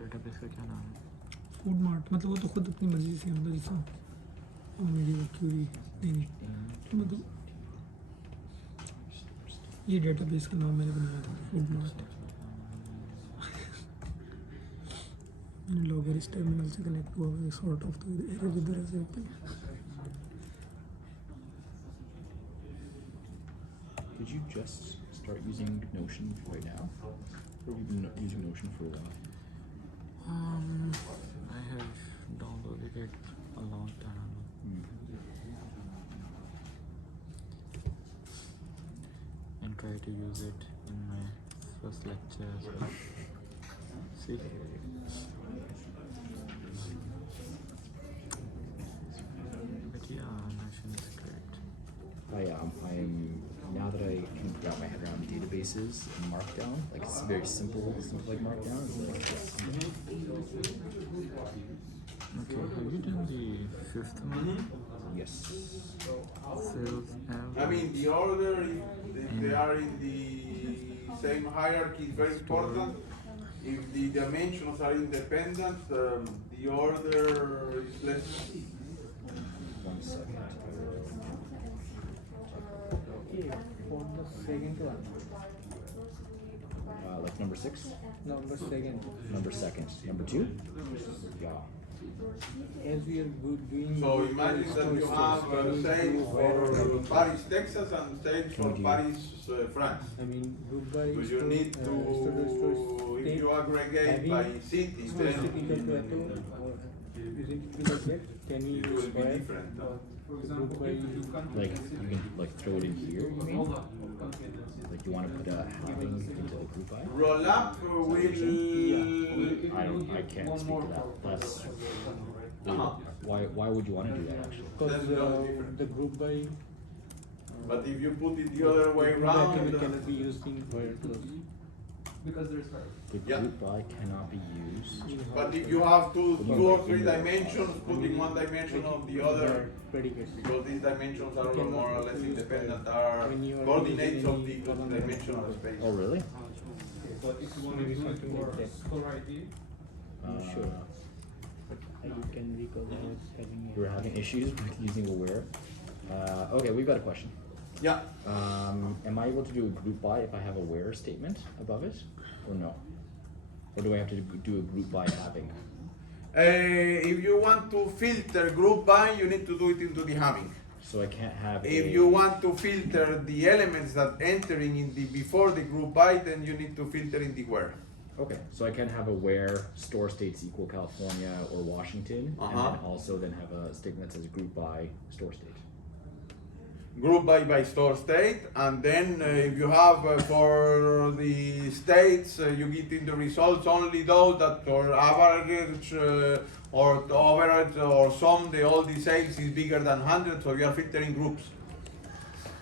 डेटाबेस का क्या नाम है फूड मार्ट मतलब वो तो खुद अपनी मर्जी से मतलब जैसा मेरी वो क्यूरी नहीं तो मतलब ये डेटाबेस का नाम मैंने बनाया था फूड मार्ट मैंने लॉगर इस टर्मिनल से कनेक्ट हुआ है सॉर्ट ऑफ तो एरर इधर ऐसे open Did you just start using Notion right now? Or have you been using Notion for a while? I have downloaded it a long time ago. And try to use it in my first lecture as well. See? But yeah, Notion is great. I'm now that I can wrap my head around databases and Markdown, like it's very simple like Markdown. It's like Okay, have you done the fifth one? yes. Sales I mean, the order, if they are in the same hierarchy, is very important. If the dimensions are independent, the order is less. 1 second. For the second one. Like number 6, Number second. number 2nd, number 2. Yeah. As we are doing. So imagine that you have sales for Paris, Texas, and sales for Paris, France. I mean, group by. So you need to, if you aggregate by cities, then Is it like that? Can we it will be different. group by? Like you can like throw it in here. You mean? Like you want to put a halving into the group by? Roll up will. I can't speak to that. That's why would you want to do that actually? Because That's different. the group by. But if you put it the other way around, cannot be used in wire close. Because there's The Yeah. group by cannot be used. but if you have two or three dimensions, putting one dimension on the other, Predicates. because these dimensions are more or less independent, are coordinates of the dimensional space. Oh really? But if you want to do it for store ID, Sure. You can recall having. You were having issues with using a where. Okay, we've got a question. Yeah. Am I able to do a group by if I have a where statement above it, or no? Or do I have to do a group by having? If you want to filter group by, you need to do it into the having. So I can't have. If you want to filter the elements that entering in the before the group by, then you need to filter in the where. Okay, so I can have a where store states equal California or Washington, and then also then have a statement that says group by store state. Group by store state, and then if you have for the states, you get in the results only those that are average or average or some, all the sales is bigger than 100, so you are filtering groups.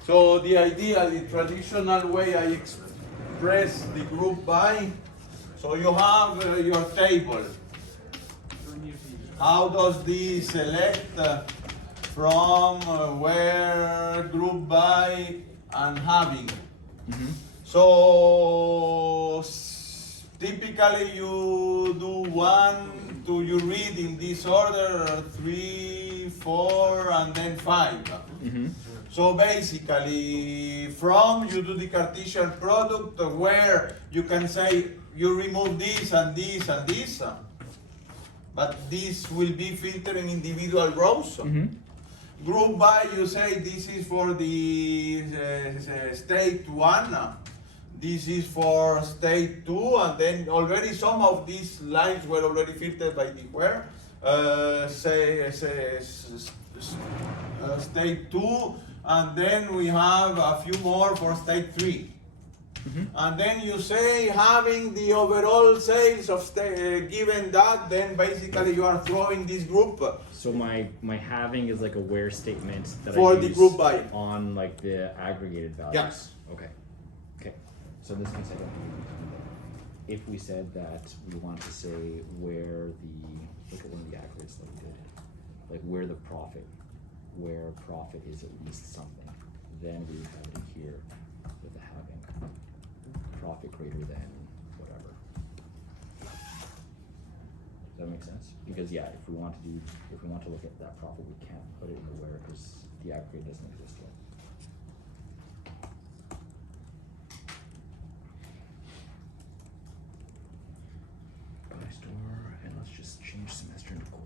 So the idea, the traditional way I express the group by So you have your table. How does this select from where, group by, and having? So typically you do 1 to you read in this order 3, 4, and then 5. So basically, from you do the Cartesian product where you can say you remove this and this and this, but this will be filtered in individual rows. Group by you say this is for the state 1, this is for state 2, and then already some of these lines were already filtered by the where. State 2, and then we have a few more for state 3. And then you say having the overall sales of given that, then basically you are throwing this group So my having is like a where statement that for I the use group by. on like the aggregated values. Yes. Okay. Okay. So in this case, if we said that we want to say where the look at one of the aggregates that we did, like where profit is at least something, then we would have it here with the having profit greater than whatever. Does that make sense? Because yeah, if we want to look at that profit, we can't put it in the where because the aggregate doesn't exist yet. Buy store, and let's just change semester into quarter.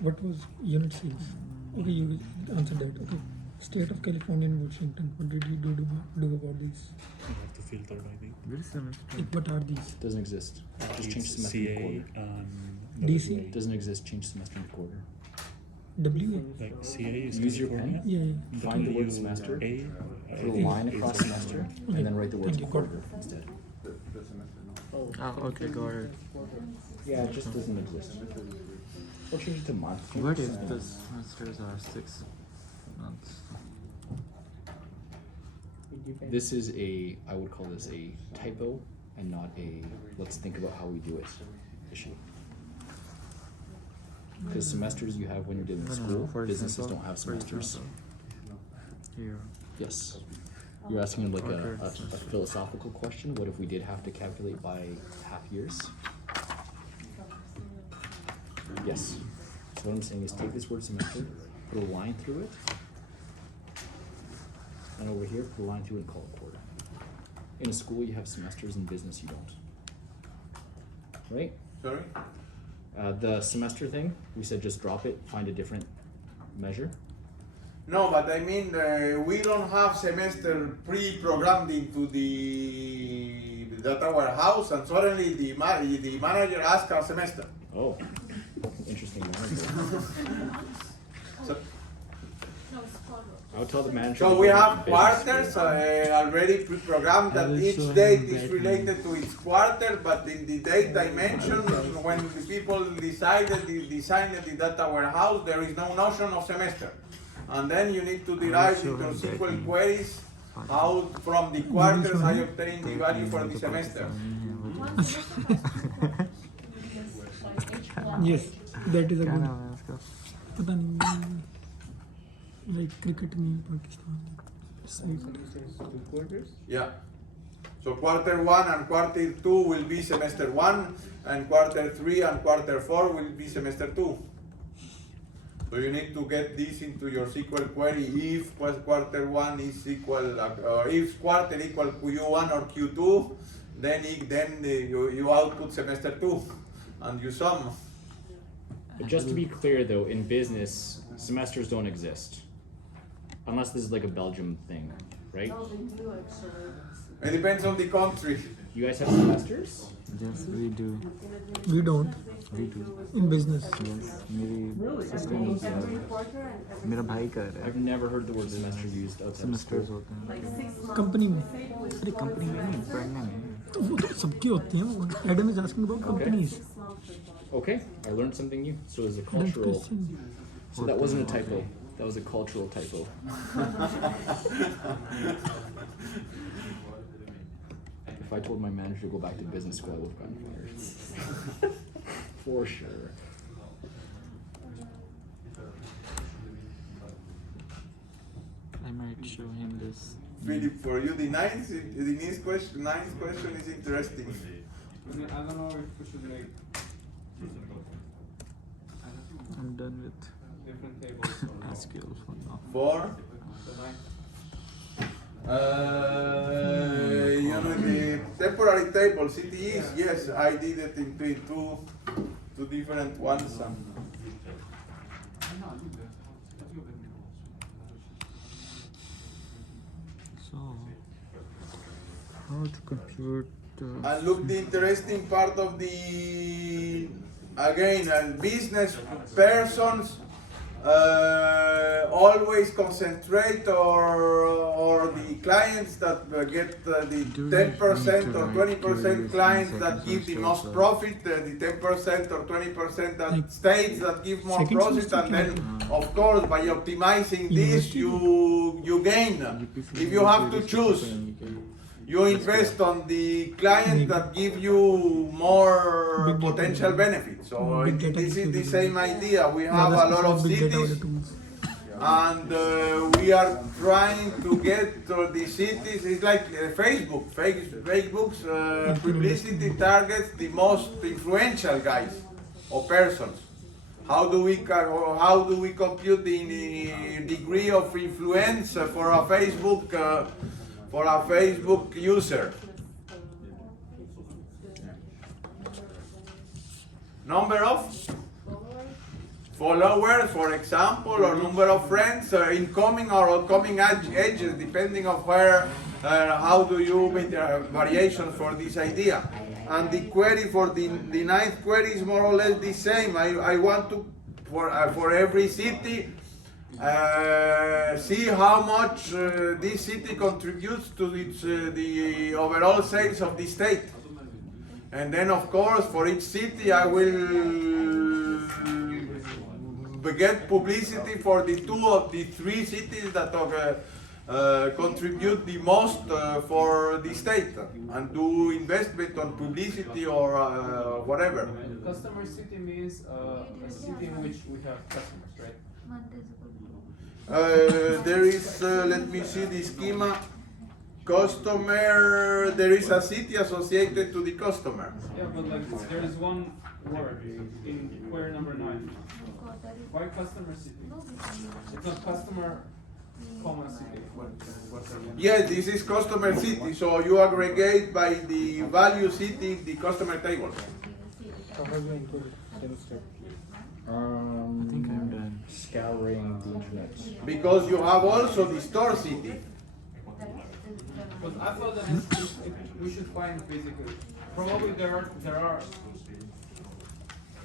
What was unit sales? Okay, you answered that. Okay. State of California and Washington. What did you do about these? You have to filter by the Which semester? Like, what are these? Doesn't exist. Just change it's semester into CA quarter. and DC? WA. Doesn't exist. Change semester into quarter. WA? Like CA is Use your California. Yeah, yeah. Find the word W, semester. A, Put a line across semester, and then write the words Thank you. quarter instead. Ah, okay, got it. Yeah, it just doesn't exist. Or change it to month. What if the semesters are 6 months? This is I would call this a typo and not a let's think about how we do it issue. Because semesters you have when you're doing No, no, school, for businesses example- don't have for semesters. example, Here. Yes. You're asking like Quarter a semester. philosophical question. What if we did have to calculate by half years? Yes. So what I'm saying is take this word semester, put a line through it, and over here, put a line through it and call it quarter. In a school, you have semesters. In business, you don't. Right? Sorry? The semester thing, we said just drop it, find a different measure. No, but I mean, we don't have semester pre-programmed into the data warehouse, and suddenly the manager asks a semester. Oh, interesting. So, I would tell the manager. so we have quarters already pre-programmed that each date is related to its quarter, but in the date dimension, when the people designed the data warehouse, there is no notion of semester. And then you need to derive into SQL queries how from the quarters I obtain the value for the semester. Yes, that is a क्या good. नाम है उसका? पता नहीं. Like cricket in Pakistan. Two quarters? Yeah. So quarter 1 and quarter 2 will be semester 1, and quarter 3 and quarter 4 will be semester 2. So you need to get this into your SQL query if quarter 1 is equal, if quarter equal Q1 or Q2, then you output semester 2 and you sum. But just to be clear though, in business, semesters don't exist. Unless this is like a Belgium thing, right? It depends on the country. You guys have semesters? Yes, we do. We don't. We do. In business. Yes, मेरी sister ने किया है। मेरा भाई कर रहा है। I've never heard the word semester used outside of Semesters school. होते हैं। कंपनी में अरे कंपनी में नहीं, पढ़ने में। तो वो तो सबके होते हैं वो Adam is asking about companies Okay, I learned something new. So it was a Next cultural. question. So that wasn't a typo. That was a cultural typo. If I told my manager to go back to business school, I would have gotten fired. For sure. I might show him this. Philip, for you, the ninth question is interesting. I don't know if we should make I'm done with different tables or SQL for now. For the ninth. the temporary table, CTEs, yes, I did it in two different ones. So, how to compute? And look, the interesting part of the, again, business persons always concentrate or the clients that get the 10% or 20% clients that give the most profit, the 10% or 20% that states that give more Second profit, semester and then of course by optimizing this you gain. If you have to choose, you invest on the client that give you more Big data. potential benefits. So Big data this is the included. same idea. We Yeah, have that's a lot of big data cities, tools. and we are trying to get to the cities. It's like Facebook. Facebook's publicity targets the most influential guys or persons. How do we compute the degree of influence for a Facebook user? Number of followers, for example, or number of friends, incoming or outgoing edges, depending on where, how do you make variations for this idea. And the query for the ninth query is more or less the same. I want to, for every city, see how much this city contributes to the overall sales of the state. And then of course for each city I will get publicity for the 2 of the 3 cities that contribute the most for the state and do investment on publicity or whatever. Customer city means a city in which we have customers, right? There is, let me see the schema. Customer, there is a city associated to the customer. Yeah, but like there is one word in query number 9. Why customer city? It's not customer, comma city. Yes, this is customer city, so you aggregate by the value city in the customer table. So how do you include semester? I think I'm done. Scouring the internet. Because you have also the store city. But I thought that we should find basically, probably there are.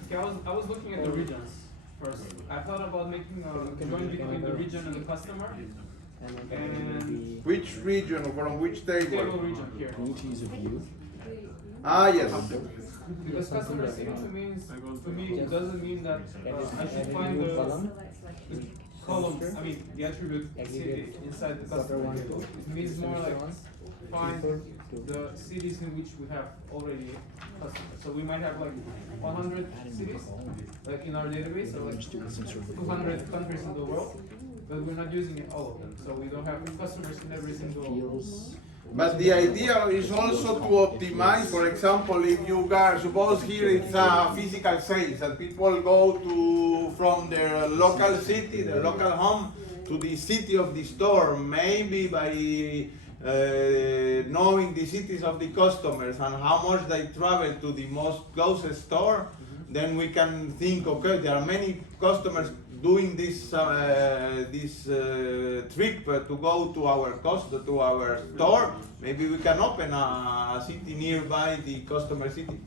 Okay, I was looking at the regions first. I thought about making a joint between the region and the customer. And Which region, from which table table? region here. You need to use a view. Ah, yes. Because customer city to me it doesn't mean that I should find the columns, I mean the attribute city inside the customer table. It means more like find the cities in which we have already customers. So we might have like 100 cities like in our database, or like 200 countries in the world, but we're not using it all of them. So we don't have customers in every single. But the idea is also to optimize. For example, if you guys suppose here it's a physical sales and people go to from their local city, their local home, to the city of the store, maybe by knowing the cities of the customers and how much they travel to the most closest store, then we can think, okay, there are many customers doing this trip to go to our store. Maybe we can open a city nearby the customer city.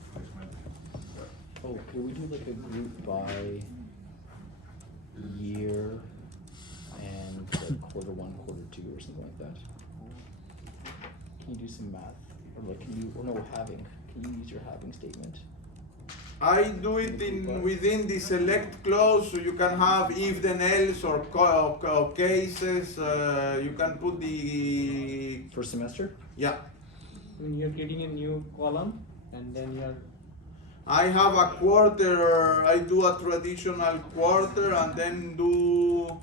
Oh, could we do like a group by year and like quarter one, quarter two, or something like that? Can you do some math? Or like, can you, or no, halving. Can you use your halving statement? I do it in within the select clause, so you can have if then else or cases. You can put the First semester? yeah. When you're creating a new column and then you're I have a quarter. I do a traditional quarter and then do.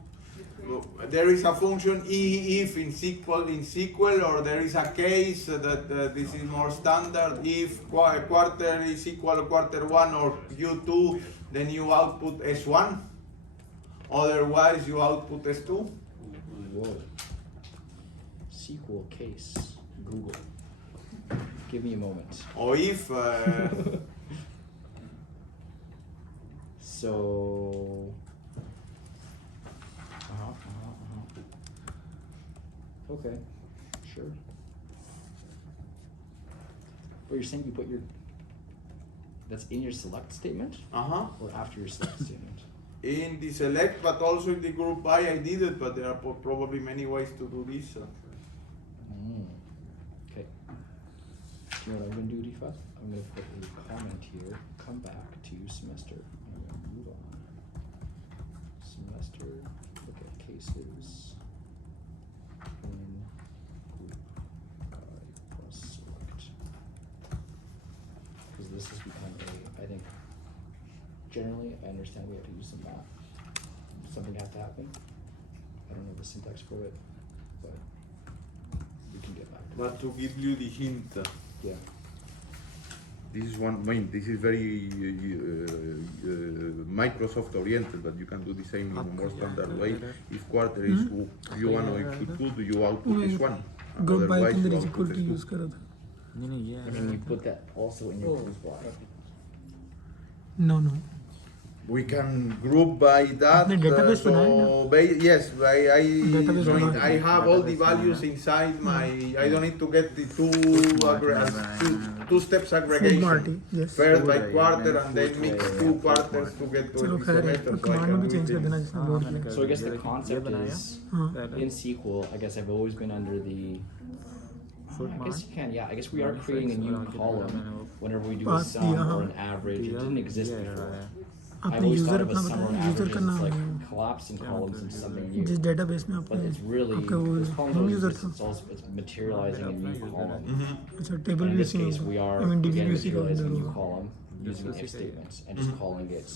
There is a function if in SQL, or there is a case that this is more standard. If quarter is equal to quarter one or Q2, then you output S1. Otherwise, you output S2. Whoa. SQL case. Google. Give me a moment. Or if. So. Okay, sure. But you're saying you put your. That's in your select statement? Or after your select statement? In the select, but also in the group by, I did it, but there are probably many ways to do this. Okay. Do you know what I'm going to do, Rifat? I'm going to put a comment here, come back to semester, and I'm going to move on. Semester, look at cases in group by plus select. Because this has become I think, generally, I understand we have to use some math. Something has to happen. I don't know the syntax for it, but we can get back to it. But to give you the hint, Yeah. this is one. I mean, this is very Microsoft oriented, but you can do the same in a more standard way. If quarter is Q1 or Q2, do you output this one? Group by Otherwise, के अंदर you is equal output to S2. use करा था. I mean, you put that also in your group by. No. We can group by that. आपने database So yes, Database बनाया. I have all the values inside my. I don't need to get the two steps aggregation. Marty, yes. First by quarter and then mix two quarters to get to चलो the खैर है, semester. तो So I command can में भी do change कर it देना in- जिसने load किया. So I guess the concept is, हाँ. in SQL, I guess I've always been under the, I guess you can, yeah, I guess we are creating a new column whenever we do a Pass sum दिया, or हाँ. an average. It didn't exist before. I've आपने always user thought of a अपना sum or an बताया, user average का as नाम like है. collapsing columns into something new. जिस database में But आपने it's really, आपका वो those columns home don't user exist, था. it's also, it's materializing a new column. अच्छा table And in भी this उसी में case, होगा. we are, I mean again, DB भी उसी का materializing a अंदर new होगा. column using if statements and just calling it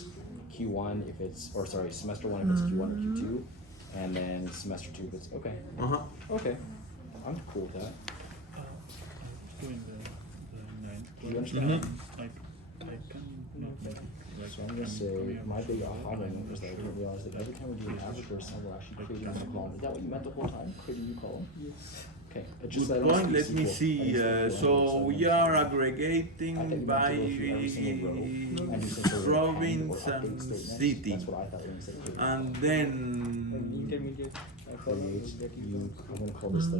Q1 if it's, or sorry, semester 1 if it's Q1 or Q2, and then semester 2 if it's, okay. Okay, I'm cool with that. Doing the nine. Do you understand? I can not make it. Like, So I'm gonna say, my big aha moment was that I didn't realize that every time we do an average or a sum, we're actually creating a new column. Is that what you meant the whole time? Creating a new column? Yes. Okay. It's just that I Good don't point. Let speak me SQL. I see. don't speak SQL, So we I are thought aggregating you meant by to go through every single row and do some sort of append or province update and statement. city, That's what I thought when you said creating. and then. intermediate. Create you, I'm gonna call this the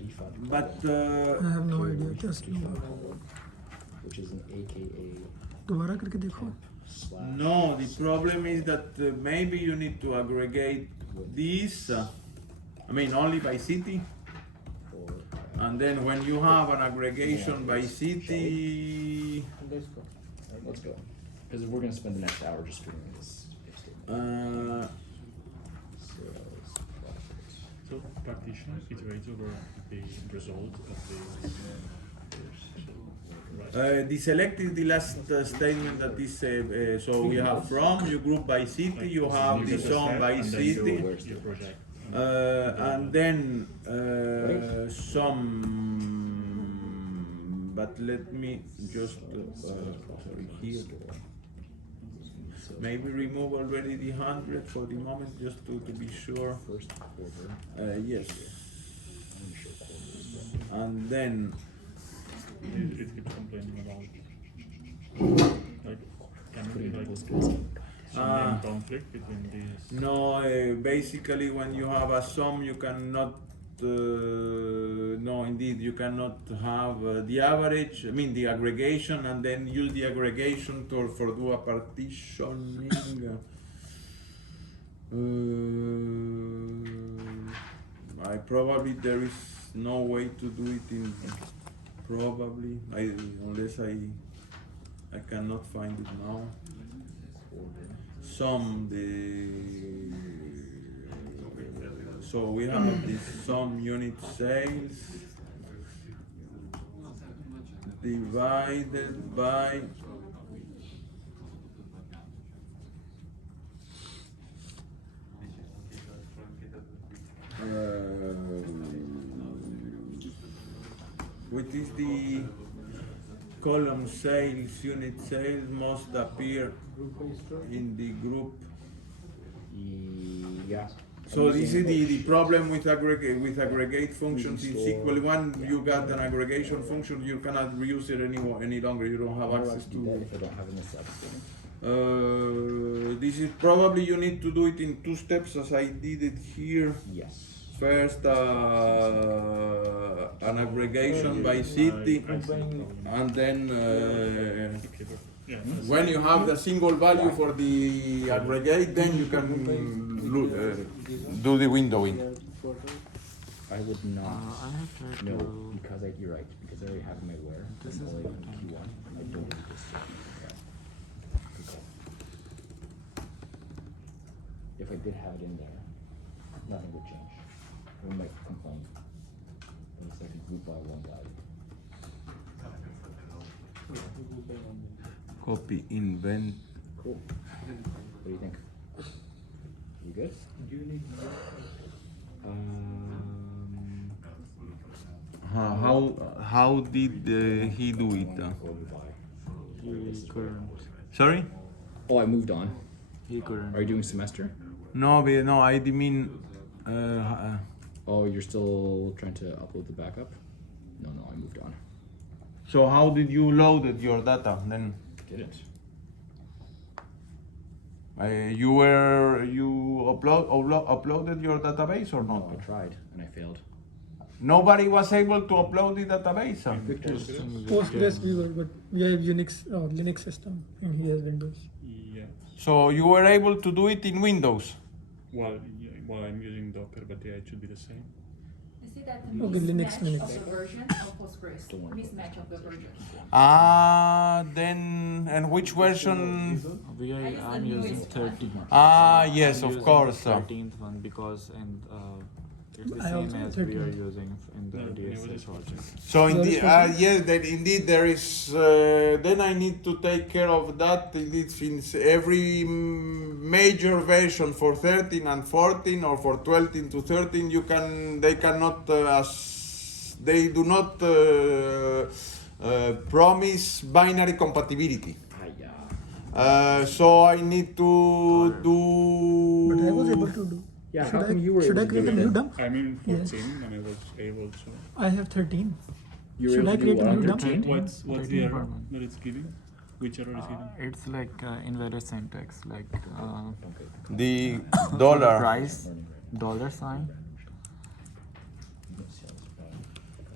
refund But I have no column. idea क्या Refund होगा. column, which is an AKA दोबारा करके देखो. slash. no, the problem is that maybe you need to aggregate this. I mean, only by city, Or, and then when you have an aggregation by city. Let's go. let's go. Because we're gonna spend the next hour just figuring this if statement. Sales, profit. So partition iterates over the result of the. Right. The select is the last statement that is, so we have from, you group by city, you have the sum by And then city, you project. and then some, but let me just, sorry, here, maybe remove already the 100 for the moment, just to be sure. First quarter. Yes, I'm sure quarter is well. and then, It keeps complaining about like can we Putting like double skills. Ah. conflict between these. no, basically when you have a sum, you cannot no, indeed, you cannot have the average, I mean the aggregation, and then use the aggregation for do a partitioning. I probably there is no way to do it in probably unless I cannot find it now. So we have this sum unit sales divided by which is the column sales, unit sales must appear in the group. Yeah. So this is the problem with aggregate functions in SQL. When you got an aggregation function, you cannot reuse it any longer. You don't have access to. If I don't have an substance. This is probably you need to do it in 2 steps, as I did it here. Yes. First, an aggregation by city, and then when you have the single value for the aggregate, then you can do the windowing. I would not. I have tried No, to. because you're right. Because I already have my where. This I'm is already what on I'm- Q1. I don't need this. Good call. If I did have it in there, nothing would change. We might complain. But it's like a group by one value. Copy invent. Cool. What do you think? You good? How did he do it? He couldn't. Sorry? Oh, I moved on. He couldn't. Are you doing semester? No, I mean. Oh, you're still trying to upload the backup? No, I moved on. So how did you load your data then? Didn't. You uploaded your database or No, not? I tried and I failed. Nobody was able to upload the database. Victor's. Postgres we were, but we have Unix, Linux system, and he has Windows. Yeah. So you were able to do it in Windows. Well, I'm using Docker, but yeah, it should be the same. You see that Okay, Linux, mismatch Linux. of the version of Postgres, mismatch of the version. Then and which version? I'm using 13. Yes, I'm of using course. The 13th one because it's the I same also as have we are 13th. using in the No, DSS also. So indeed, Yours is yes, that indeed there is. Then I need to take care of that. Indeed, since every major version for 13 and 14, or for 12 to 13, they cannot, they do not promise binary compatibility. So I need to do. But I was able to do. Yeah, Should how come I, you were should I able to create do a it new then? dump? I'm in Yes. 14 and I was able to. I have 13. You were Should able I to do create a what? new dump? 13? What's the 13 error per month. that it's giving? Which error is giving? It's like invalid syntax, like The for the dollar. price, $sign.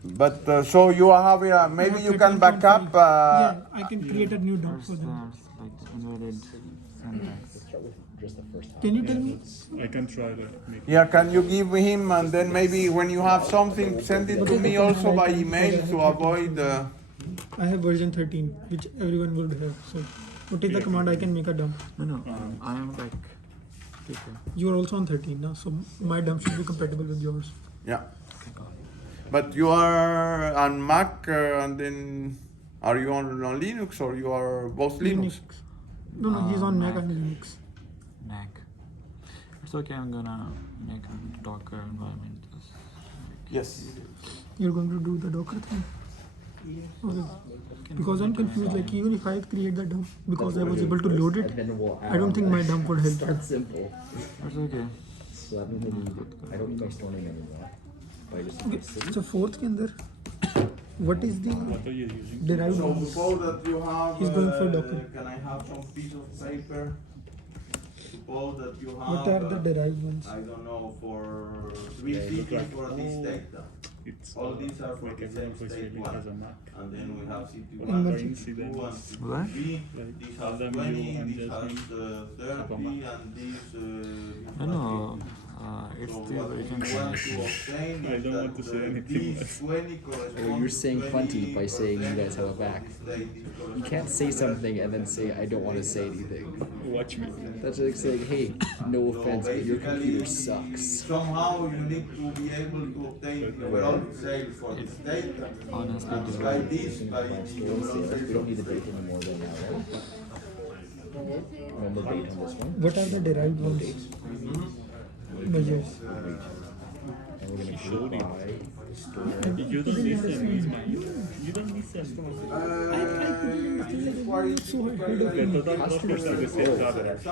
But so you have maybe you can back up. Yeah, I can create a new dump for There's them. like invalid syntax. Start with just the first half. Can you tell me? I can try to make Yeah, can you give him, and then maybe when you have something, send it to me also by email to avoid. I have version 13, which everyone would have. So, what is the command I can make a dump? No, I am like. Okay. You are also on 13 now, so my dump should be compatible with yours. Yeah. But you are on Mac, and then are you on Linux, or you are both Linux? No, he's on Mac and Linux. Mac. It's okay, I'm gonna make a Docker environment. Yes. You're going to do the Docker thing? Okay. Because I'm confused, like even if I create the dump, because I was able to load it, And then we'll add I don't on think that. my dump would help. It's that simple. It's okay. So that means I don't need my store name anymore. But I just need Okay, my city. so fourth के अंदर, what is the what are you using? derived? So before that you have. He's going for Docker. Can I have some piece of paper? suppose that you have. What are the derived ones? I don't know, for three Yeah, it cities looks for like this all- data. It's All these are for like the everyone same who's state really one. has a Mac. And then we have city In one, which city two, and incidents. city What? three. Like This all has them 20, you and this has Jasmine. 30, and this. No, no, it's So the what we version want to connection. obtain I is don't want that to say anything these less. 20 correspond Well, you're to saying plenty by saying you 20% guys have a of back. this state, this You corresponds can't say to something and then say I don't want to say anything. Watch me. That's like saying, hey, no So offense, but your basically, computer sucks. Somehow you need to be able to obtain the overall sales for the state. Honestly, And by this, by the overall We sales don't of need the the date state. anymore then now, right? Remember the date on this one? What are the derived ones? Measures. And we're gonna Showed group you. by store. You don't listen, Ismail. You don't listen. This is why it's So I heard The of total profit is the same target. So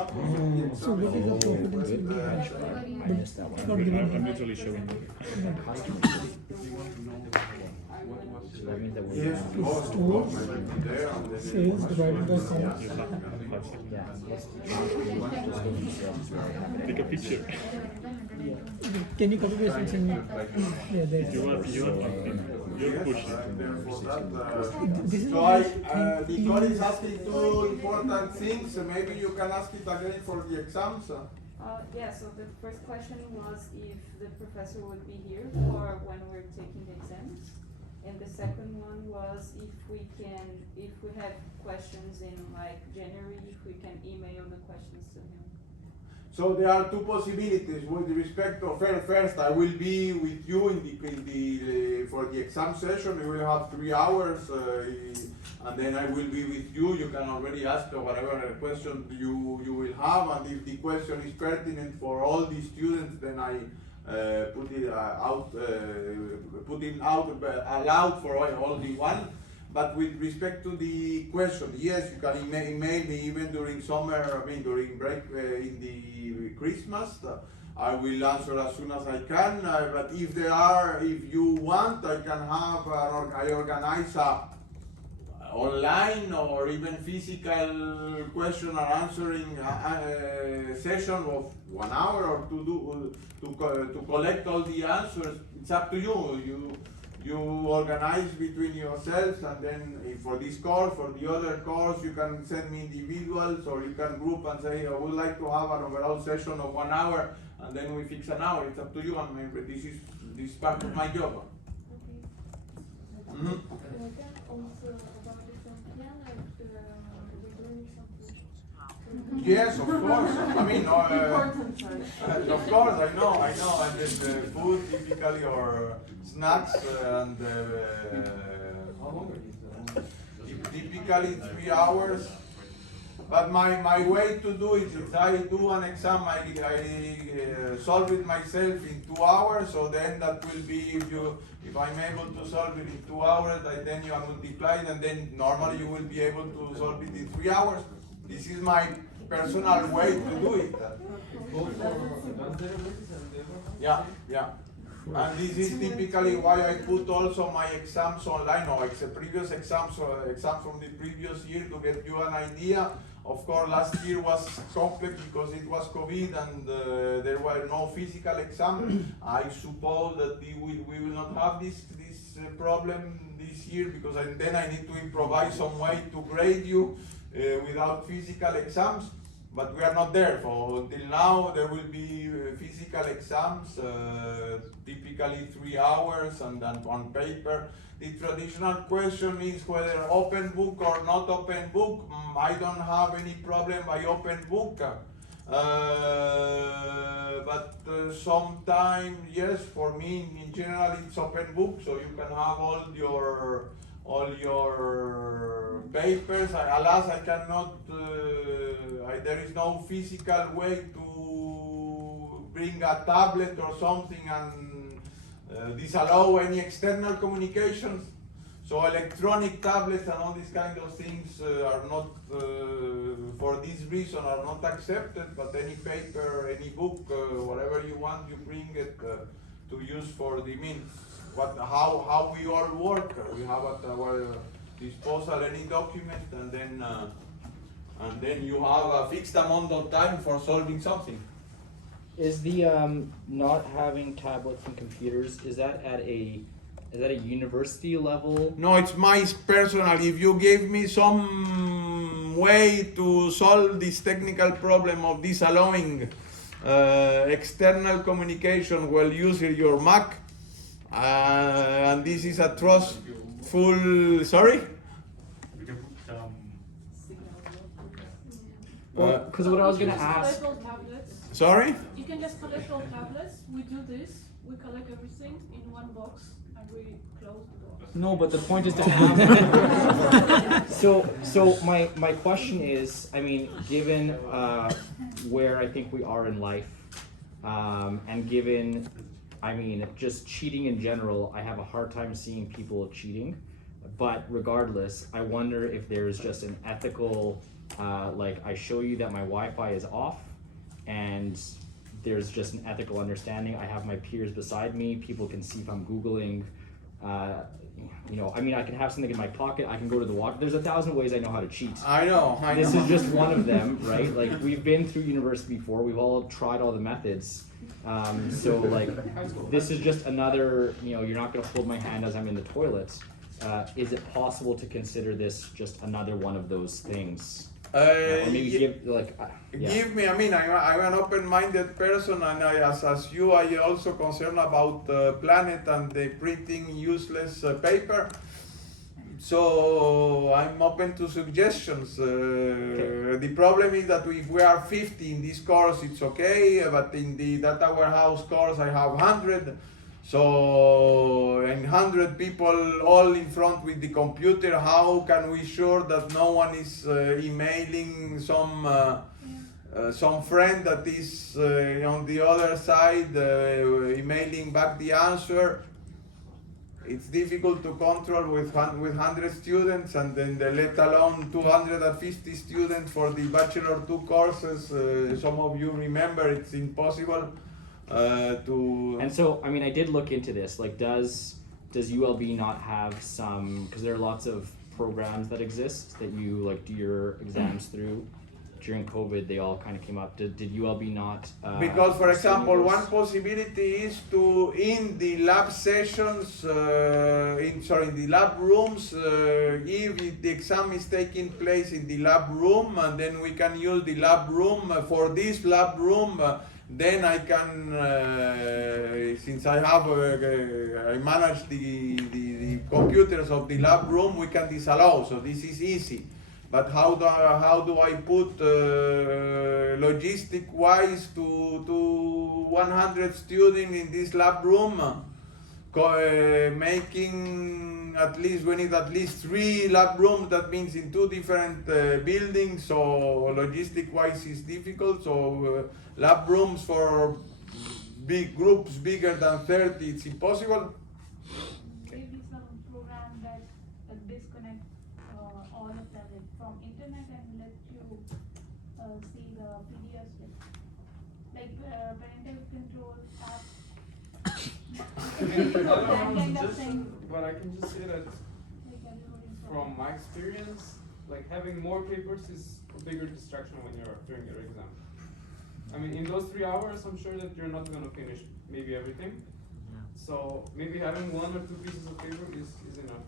what is the profit in Sylvia? Minus that one. Not given I'm literally showing you. So that means that we're Yes, gonna- cost, maybe there, and then Sales divided by sum. Yeah. Just go to sales, right? Take a picture. Can you copy paste and send me? Yeah, there. You are pumping. You're pushing. Therefore, This is so Nicole is asking two important things. Maybe you can ask it again for the exams. Yeah, so the first question was if the professor would be here for when we're taking the exams. And the second one was if we have questions in like January, if we can email the questions to him. So there are two possibilities with respect to first. I will be with you in the for the exam session. We will have 3 hours, and then I will be with you. You can already ask whatever question you will have, and if the question is pertinent for all the students, then I put it out aloud for all the one. But with respect to the question, yes, you can email me even during summer, during break in the Christmas. I will answer as soon as I can. But if you want, I can have, I organize a online or even physical question and answering session of 1 hour or to collect all the answers. It's up to you. You organize between yourselves, and then for this course, for the other course, you can send me individuals, or you can group and say, I would like to have an overall session of 1 hour, and then we fix an hour. It's up to you, and this is part of my job. Mhm. Yes, of course. I mean, of course, I know, and then the food typically or snacks and typically 3 hours. But my way to do it is I do an exam, I solve it myself in 2 hours. So then that will be if I'm able to solve it in 2 hours, then you are multiplied, and then normally you will be able to solve it in 3 hours. This is my personal way to do it. Yeah. And this is typically why I put also my exams online, or previous exams from the previous year, to get you an idea. Of course, last year was complex because it was COVID and there were no physical exams. I suppose that we will not have this problem this year, because then I need to improvise some way to grade you without physical exams. But we are not there. So until now, there will be physical exams, typically 3 hours, and then on paper. The traditional question is whether open book or not open book. I don't have any problem by open book. But sometimes, yes, for me in general it's open book, so you can have all your papers. Alas, I cannot. There is no physical way to bring a tablet or something and disallow any external communications. So electronic tablets and all these kind of things are not, for this reason, are not accepted. But any paper, any book, whatever you want, you bring it to use for the means. How we all work. We have at our disposal any document, and then and then you have a fixed amount of time for solving something. Is the not having tablets and computers, is that at a university level? No, it's my personal. If you gave me some way to solve this technical problem of disallowing external communication while using your Mac, and this is a trustful. Sorry. We can put some. Because what I was gonna Just ask. collect all tablets. Sorry. You can just collect all tablets. We do this. We collect everything in one box and we close the box. No, but the point is to have. So my question is, I mean, given where I think we are in life, and given, I mean, just cheating in general, I have a hard time seeing people cheating. But regardless, I wonder if there's just an ethical, like I show you that my Wi-Fi is off, and there's just an ethical understanding. I have my peers beside me. People can see if I'm Googling. You know, I mean, I can have something in my pocket. I can go to the water. There's 1,000 ways I know how to cheat. I know. This is just one of them, right? Like, we've been through university before. We've all tried all the methods. So, like, this is just another, you know, you're not going to hold my hand as I'm in the toilet. Is it possible to consider this just another one of those things? Or maybe give, like, yeah. Give me. I mean, I'm an open-minded person, and as you, I also concerned about the planet and the printing useless paper. So I'm open to suggestions. The problem is that if we are 50 in this course, it's okay, but in the data warehouse course, I have 100. So, and 100 people all in front with the computer, how can we sure that no one is emailing some friend that is on the other side emailing back the answer? It's difficult to control with 100 students, and then let alone 250 students for the Bachelor 2 courses. Some of you remember it's impossible. And so, I mean, I did look into this. Like, does ULB not have some? Because there are lots of programs that exist that you like do your exams through. During COVID, they all kind of came up. Did ULB not? Because, for example, those? one possibility is to in the lab sessions, in the lab rooms, if the exam is taking place in the lab room, and then we can use the lab room for this lab room. Then I can, since I have, I manage the computers of the lab room, we can disallow. So this is easy. But how do I put logistic wise to 100 students in this lab room, making at least, we need at least 3 lab rooms. That means in 2 different buildings. So logistic wise is difficult. So lab rooms for big groups bigger than 30, it's impossible. Maybe some program that disconnect all of them from internet and let you see the PDFs like parental control app. That kind of thing. But I can just say that Like everybody's from my experience, like having more papers is a bigger distraction when you're doing your exam. I mean, in those 3 hours, I'm sure that you're not gonna finish maybe everything. So maybe having 1 or 2 pieces of paper is enough.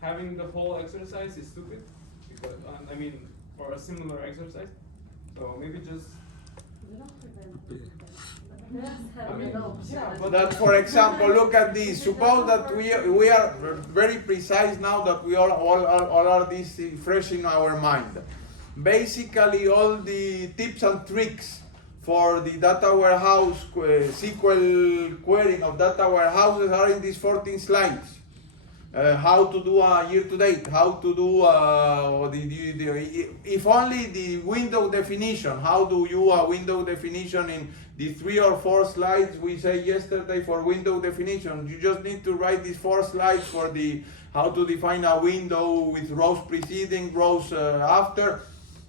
Having the whole exercise is stupid, because I mean, for a similar exercise. So maybe just. I mean, yeah, but That, for example, look at this. Suppose that we are very precise now that we all are this fresh in our mind. Basically, all the tips and tricks for the data warehouse SQL querying of data warehouses are in these 14 slides. How to do a year to date, how to do if only the window definition, how do you a window definition in the 3 or 4 slides we say yesterday for window definition. You just need to write these 4 slides for the how to define a window with rows preceding, rows after.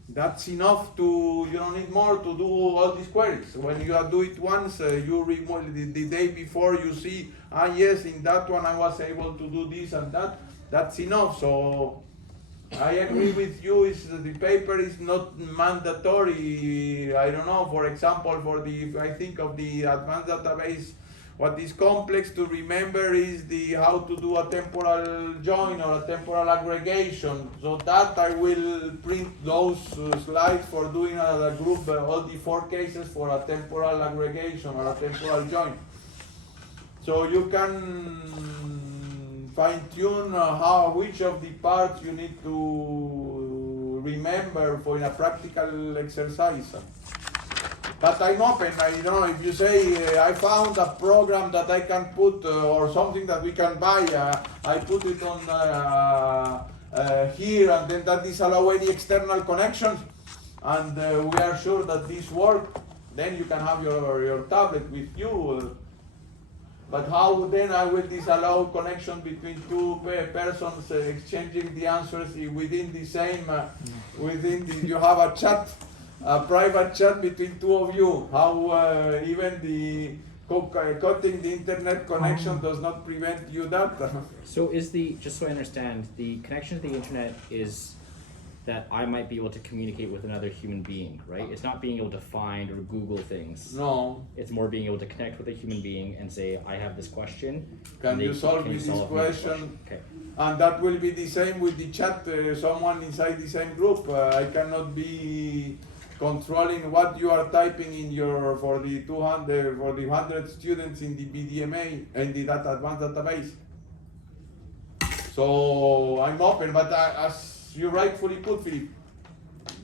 That's enough to, you don't need more to do all these queries. When you do it once, you remove the day before you see, yes, in that one I was able to do this and that. That's enough. So I agree with you. Is the paper is not mandatory. I don't know. For example, for the I think of the advanced database, what is complex to remember is the how to do a temporal join or a temporal aggregation. So that I will print those slides for doing a group, all the 4 cases for a temporal aggregation or a temporal join. So you can fine-tune which of the parts you need to remember for in a practical exercise. But I'm open. If you say I found a program that I can put or something that we can buy, I put it on here, and then that disallow any external connections, and we are sure that this works. Then you can have your tablet with you. But how then I will disallow connection between 2 persons exchanging the answers within the same, you have a chat, a private chat between 2 of you. How even the cutting the internet connection does not prevent you that. So just so I understand, the connection to the internet is that I might be able to communicate with another human being, right? It's not being able to find or Google things. No. It's more being able to connect with a human being and say, I have this question. Can you solve me this question? Okay. And that will be the same with the chat, someone inside the same group. I cannot be controlling what you are typing in for the 100 students in the BDMA and the advanced database. So I'm open, but as you rightfully put, Philip,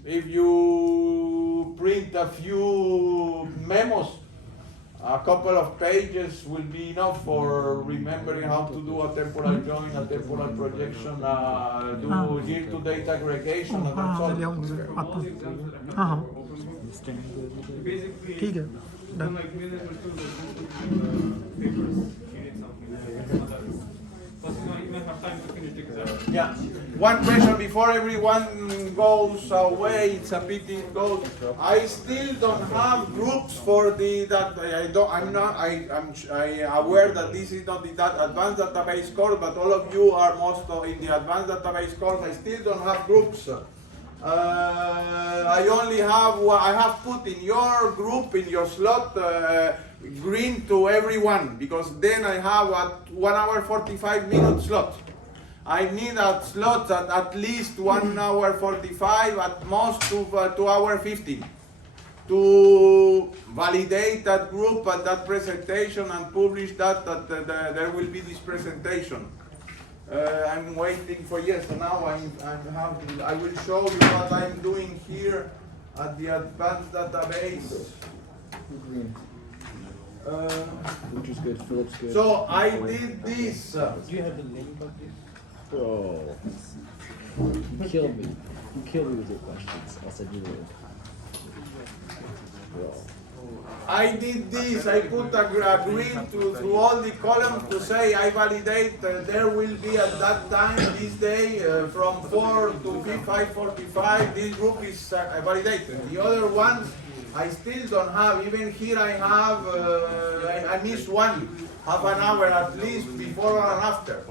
if you print a few memos, a couple of pages will be enough for remembering how to do a temporal join, a temporal projection, do year-to-date aggregation, and that's all. हाँ Basically, ठीक है then like minute or two, papers. You need something. Plus, you don't even have time to finish the exam. Yeah. One question before everyone goes away. It's a pity it goes. I still don't have groups for I'm aware that this is not the advanced database course, but all of you are in the advanced database course. I still don't have groups. I have put in your group, in your slot, green to everyone, because then I have a 1 hour 45 minute slot. I need a slot at least 1 hour 45, at most 2 hour 15, to validate that group and that presentation and publish that there will be this presentation. I'm waiting for so now I will show you what I'm doing here at the advanced database. Green. Which is good, Philip's good. So I did this. Do you have the link of this? Bro, you killed me. You killed me with your questions. I'll send you the link. Bro. I did this. I put a green to all the columns to say I validate there will be at that time, this day, from 4 to 5:45, this group is validated. The other ones I still don't have. Even here I have, I missed one, half an hour at least before and after.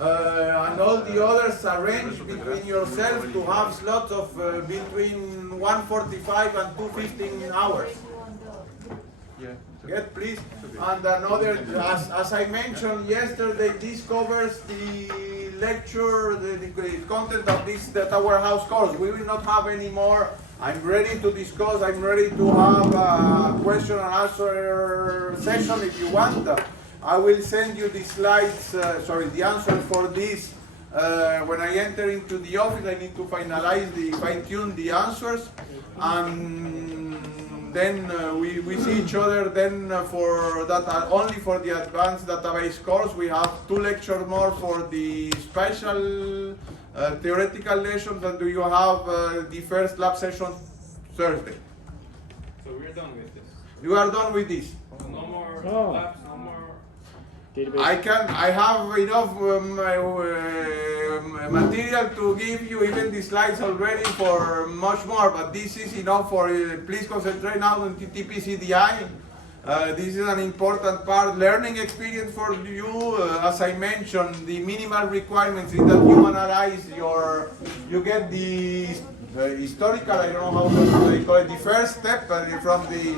And all the others arrange between yourselves to have slots of between 1:45 and 2:15 hours. Get please. And another, as I mentioned yesterday, this covers the lecture, the content of this data warehouse course. We will not have any more. I'm ready to discuss. I'm ready to have a question and answer session if you want. I will send you the slides, the answers for this. When I enter into the office, I need to fine-tune the answers, and then we see each other then for that, only for the advanced database course. We have 2 lectures more for the special theoretical lessons, and you have the first lab session Thursday. So we're done with this. You are done with this. No more labs, no more. Database. I have enough material to give you, even the slides already, for much more, but this is enough for, please concentrate now on TTP CDI. This is an important part, learning experience for you. As I mentioned, the minimal requirements is that you analyze you get the historical, I don't know how they call it, the first step from the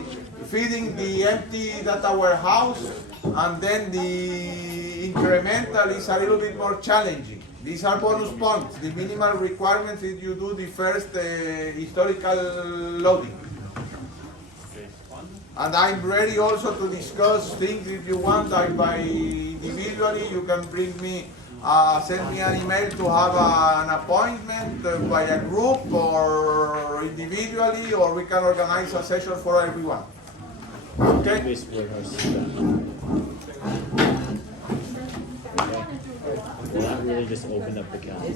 feeding the empty data warehouse, and then the incremental is a little bit more challenging. These are bonus points. The minimal requirements is you do the first historical loading. And I'm ready also to discuss things if you want, like by individually, you can bring me, send me an email to have an appointment by a group or individually, or we can organize a session for everyone. Okay? Database warehouse stuff. Well, that really just opened up the calendar.